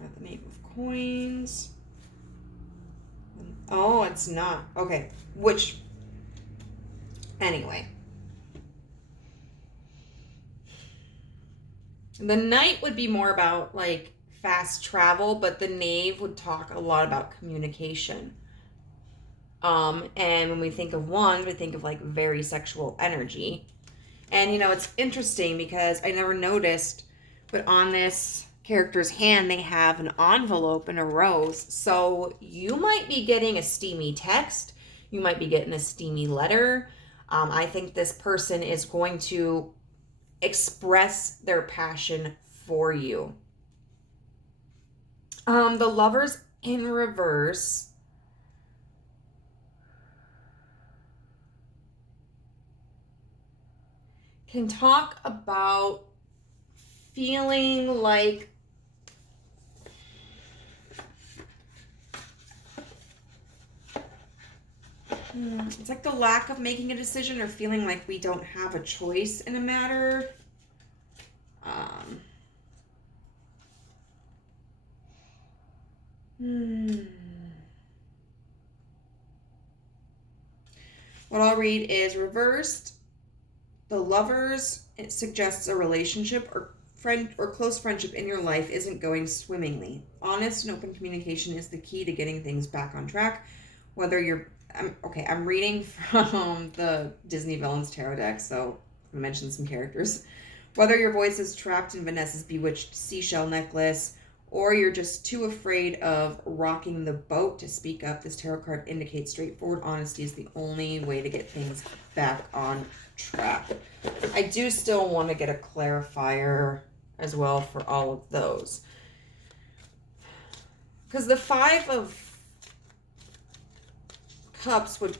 Got the Knave of Coins. Oh, it's not. Okay. Which, anyway. The Knight would be more about, like, fast travel, but the Knave would talk a lot about communication. And when we think of Wands, we think of, like, very sexual energy. And, you know, it's interesting because I never noticed, but on this character's hand, they have an envelope and a rose. So you might be getting a steamy text. You might be getting a steamy letter. I think this person is going to express their passion for you. The Lovers in reverse. Can talk about feeling like it's like the lack of making a decision or feeling like we don't have a choice in a matter. What I'll read is reversed. The Lovers, it suggests a relationship or friend or close friendship in your life isn't going swimmingly. Honest and open communication is the key to getting things back on track. Whether you're I'm reading from the Disney Villains Tarot deck, so I mentioned some characters. Whether your voice is trapped in Vanessa's bewitched seashell necklace, or you're just too afraid of rocking the boat to speak up, this tarot card indicates straightforward honesty is the only way to get things back on track. I do still want to get a clarifier as well for all of those. Because the Five of Cups would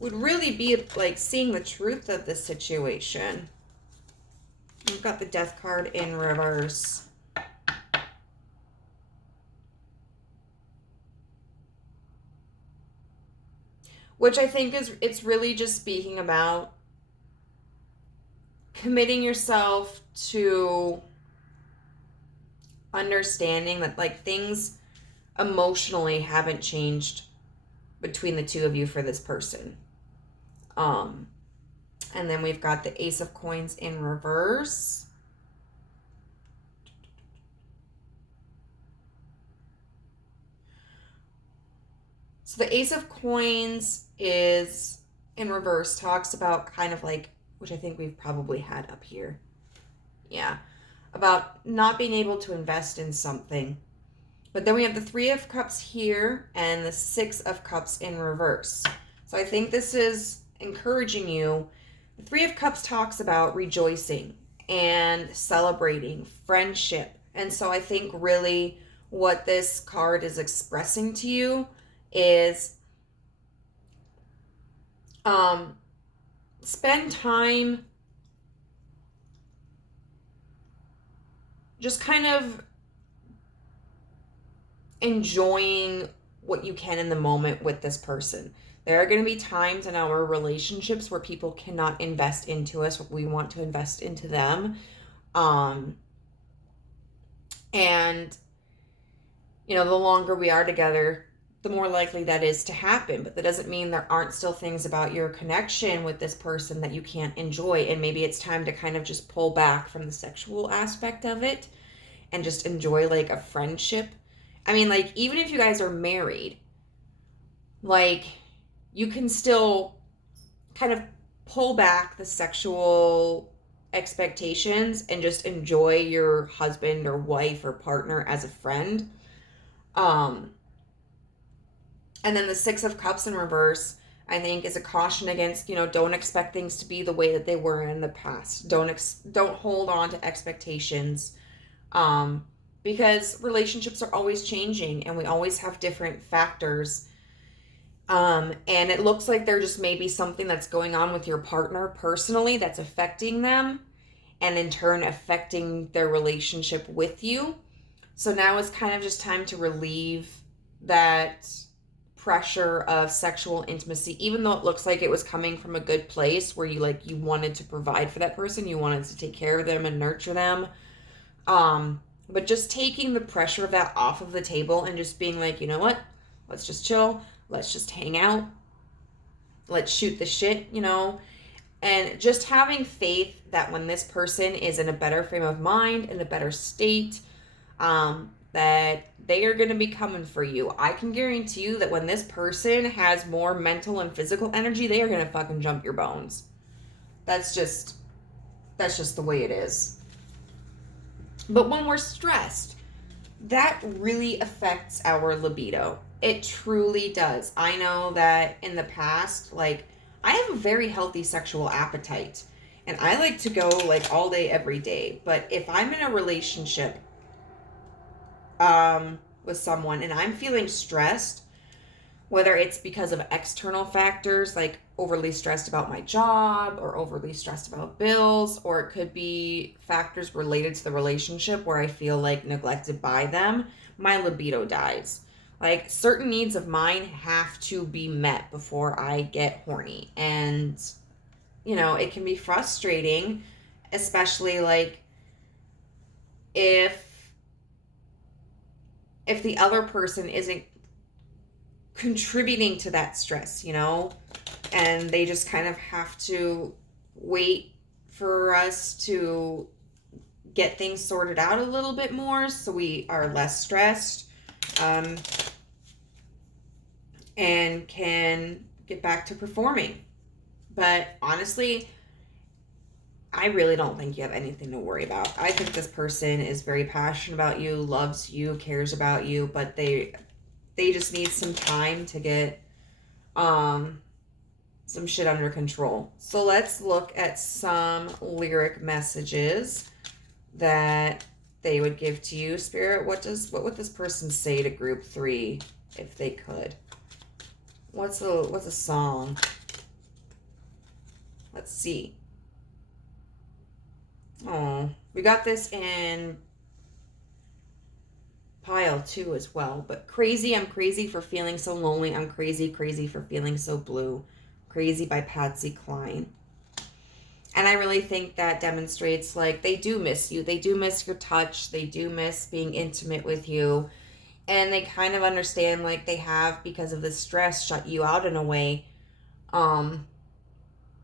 really be like seeing the truth of the situation. We've got the Death card in reverse. Which I think it's really just speaking about committing yourself to understanding that, like, things emotionally haven't changed between the two of you for this person. And then we've got the Ace of Coins in reverse. So the Ace of Coins is in reverse, talks about kind of like, which I think we've probably had up here. Yeah. About not being able to invest in something. But then we have the Three of Cups here and the Six of Cups in reverse. So I think this is encouraging you. The Three of Cups talks about rejoicing and celebrating friendship. And so I think really what this card is expressing to you is spend time just kind of enjoying what you can in the moment with this person. There are going to be times in our relationships where people cannot invest into us what we want to invest into them. And, you know, the longer we are together, the more likely that is to happen. But that doesn't mean there aren't still things about your connection with this person that you can't enjoy. And maybe it's time to kind of just pull back from the sexual aspect of it and just enjoy like a friendship. I mean, like, even if you guys are married, like, you can still kind of pull back the sexual expectations and just enjoy your husband or wife or partner as a friend. And then the Six of Cups in reverse, I think, is a caution against, you know, don't expect things to be the way that they were in the past. Don't hold on to expectations, because relationships are always changing and we always have different factors. And it looks like there just may be something that's going on with your partner personally that's affecting them and in turn affecting their relationship with you. So now it's kind of just time to relieve that pressure of sexual intimacy, even though it looks like it was coming from a good place where you wanted to provide for that person, you wanted to take care of them and nurture them. But just taking the pressure of that off of the table and just being like, you know what? Let's just chill. Let's just hang out. Let's shoot the shit, you know? And just having faith that when this person is in a better frame of mind, in a better state, that they are going to be coming for you. I can guarantee you that when this person has more mental and physical energy, they are going to fucking jump your bones. That's just the way it is. But when we're stressed, that really affects our libido. It truly does. I know that in the past, like, I have a very healthy sexual appetite and I like to go like all day, every day. But if I'm in a relationship with someone and I'm feeling stressed, whether it's because of external factors like overly stressed about my job or overly stressed about bills, or it could be factors related to the relationship where I feel like neglected by them, my libido dies. Like, certain needs of mine have to be met before I get horny. And, you know, it can be frustrating, especially like if the other person isn't contributing to that stress, you know, and they just kind of have to wait for us to get things sorted out a little bit more so we are less stressed, and can get back to performing. But honestly, I really don't think you have anything to worry about. I think this person is very passionate about you, loves you, cares about you, but they just need some time to get some shit under control. So let's look at some lyric messages that they would give to you. Spirit, what would this person say to group 3 if they could? What's a song? Let's see. Oh, we got this in pile 2 as well. But crazy, I'm crazy for feeling so lonely. I'm crazy, crazy for feeling so blue. Crazy by Patsy Cline. And I really think that demonstrates, like, they do miss you. They do miss your touch. They do miss being intimate with you. And they kind of understand, like, they have, because of the stress, shut you out in a way. And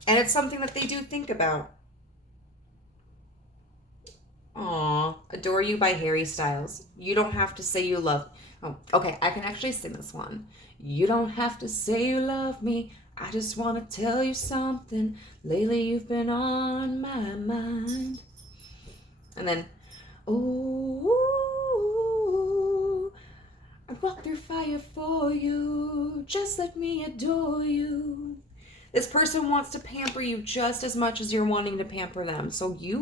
it's something that they do think about. Aw, Adore You by Harry Styles. You don't have to say you love... Oh, okay, I can actually sing this one. You don't have to say you love me. I just want to tell you something. Lately you've been on my mind. And then, ooh, I'd walk through fire for you. Just let me adore you. This person wants to pamper you just as much as you're wanting to pamper them. So you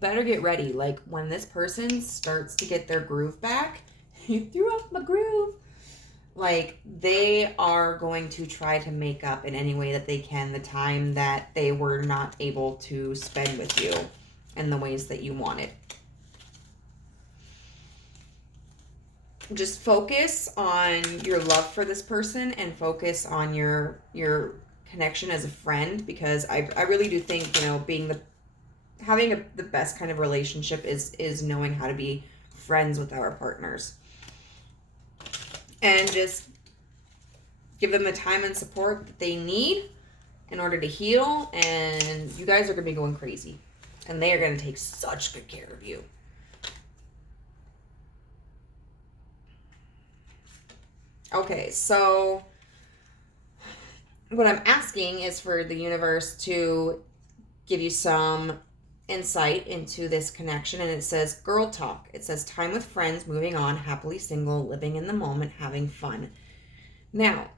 better get ready. Like, when this person starts to get their groove back, you threw off my groove. Like, they are going to try to make up in any way that they can the time that they were not able to spend with you in the ways that you wanted. just focus on your love for this person and focus on your connection as a friend, because I really do think, you know, having the best kind of relationship is knowing how to be friends with our partners, and just give them the time and support that they need in order to heal, and you guys are going to be going crazy, and they are going to take such good care of you. Okay, so what I'm asking is for the universe to give you some insight into this connection. And it says girl talk. It says time with friends, moving on, happily single, living in the moment, having fun. Now,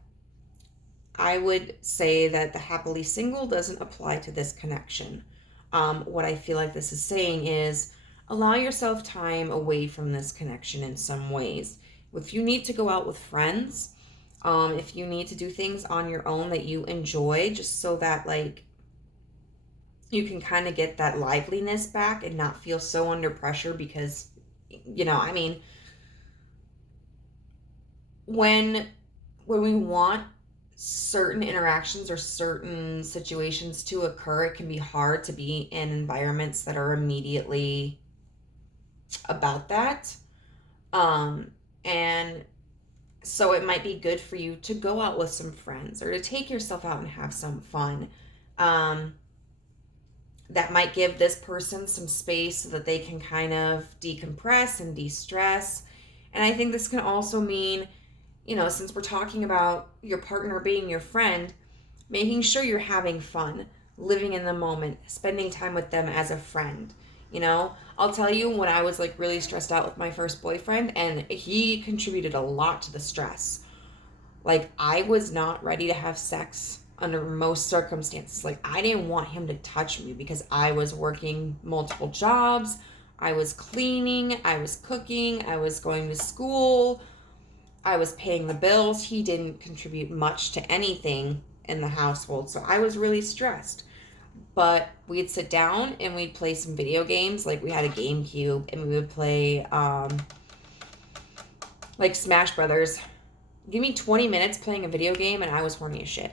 I would say that the happily single doesn't apply to this connection. What I feel like this is saying is allow yourself time away from this connection in some ways. If you need to go out with friends, if you need to do things on your own that you enjoy, just so that like you can kind of get that liveliness back and not feel so under pressure, because, you know, I mean, when we want certain interactions or certain situations to occur, it can be hard to be in environments that are immediately about that. And so it might be good for you to go out with some friends or to take yourself out and have some fun. That might give this person some space so that they can kind of decompress and de-stress. And I think this can also mean, you know, since we're talking about your partner being your friend, making sure you're having fun, living in the moment, spending time with them as a friend. You know, I'll tell you, when I was like really stressed out with my first boyfriend, and he contributed a lot to the stress. Like, I was not ready to have sex under most circumstances. Like, I didn't want him to touch me because I was working multiple jobs. I was cleaning, I was cooking, I was going to school, I was paying the bills. He didn't contribute much to anything in the household, so I was really stressed. But we'd sit down and we'd play some video games. Like, we had a GameCube, and we would play like Smash Brothers. Give me 20 minutes playing a video game and I was horny as shit.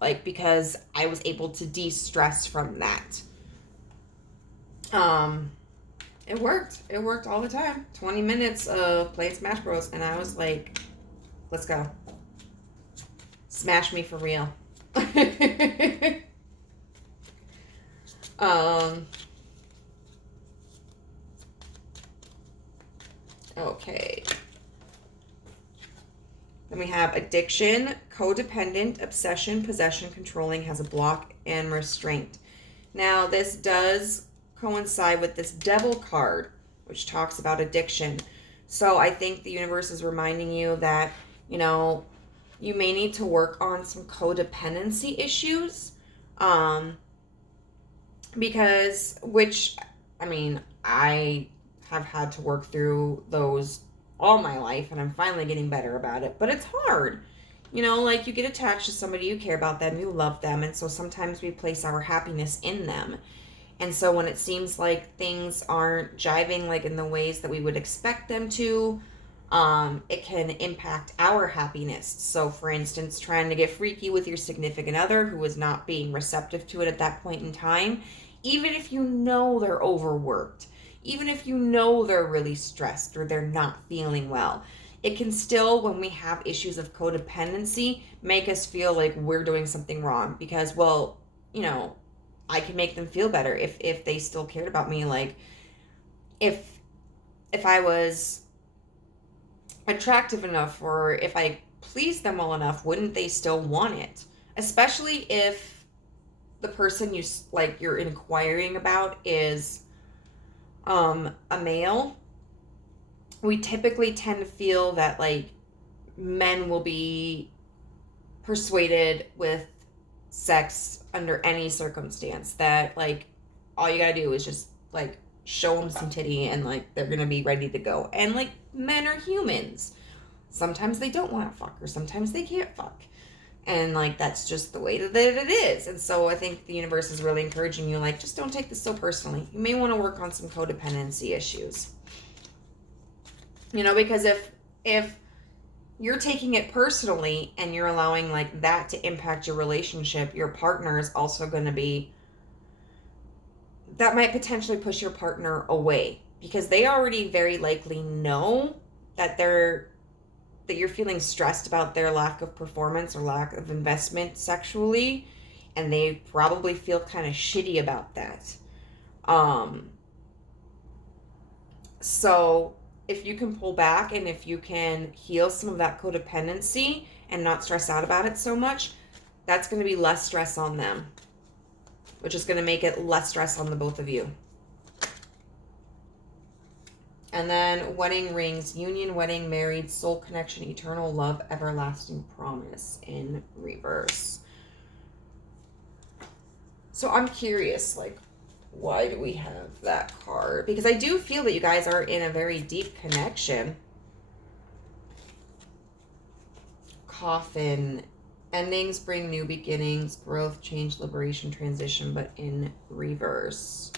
Like, because I was able to de-stress from that. It worked. It worked all the time. 20 minutes of playing Smash Bros. And I was like, let's go. Smash me for real. Okay. Then we have addiction, codependent, obsession, possession, controlling, has a block, and restraint. Now, this does coincide with this Devil card, which talks about addiction. So I think the universe is reminding you that, you know, you may need to work on some codependency issues. Because, which, I mean, I have had to work through those all my life, and I'm finally getting better about it, but it's hard. You know, like, you get attached to somebody, you care about them, you love them, and so sometimes we place our happiness in them. And so when it seems like things aren't jiving like in the ways that we would expect them to, it can impact our happiness. So for instance, trying to get freaky with your significant other who is not being receptive to it at that point in time, even if you know they're overworked, even if you know they're really stressed or they're not feeling well, it can still, when we have issues of codependency, make us feel like we're doing something wrong because, well, you know, I can make them feel better if they still cared about me. Like, if I was attractive enough, or if I pleased them well enough, wouldn't they still want it? Especially if the person you're inquiring about is a male. We typically tend to feel that like men will be persuaded with sex under any circumstance, that like all you gotta do is just like show them some titty and like they're gonna be ready to go. And like, men are humans. Sometimes they don't want to fuck, or sometimes they can't fuck, and like that's just the way that it is. And so I think the universe is really encouraging you, like, just don't take this so personally. You may want to work on some codependency issues, you know, because if if you're taking it personally and you're allowing like that to impact your relationship, your partner is also going to be, that might potentially push your partner away because they already very likely know that you're feeling stressed about their lack of performance or lack of investment sexually, and they probably feel kind of shitty about that. So if you can pull back and if you can heal some of that codependency and not stress out about it so much, that's going to be less stress on them, which is going to make it less stress on the both of you. And then wedding rings, union, wedding, married, soul connection, eternal love, everlasting promise in reverse. So I'm curious, like, why do we have that card? Because I do feel that you guys are in a very deep connection. Coffin. Endings bring new beginnings, growth, change, liberation, transition, but in reverse.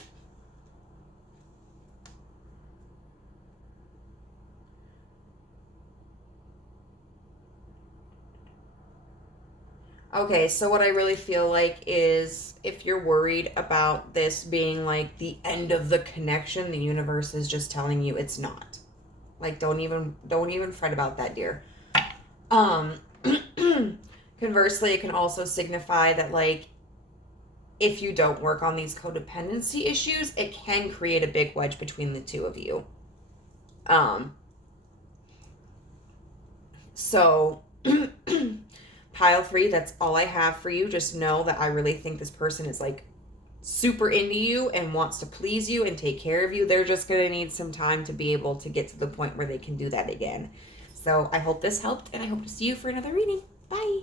Okay, so what I really feel like is if you're worried about this being like the end of the connection, the universe is just telling you it's not. Like, don't even fret about that, dear. Conversely, it can also signify that like if you don't work on these codependency issues, it can create a big wedge between the two of you. So pile 3, that's all I have for you. Just know that I really think this person is like super into you and wants to please you and take care of you. They're just going to need some time to be able to get to the point where they can do that again. So I hope this helped, and I hope to see you for another reading. Bye.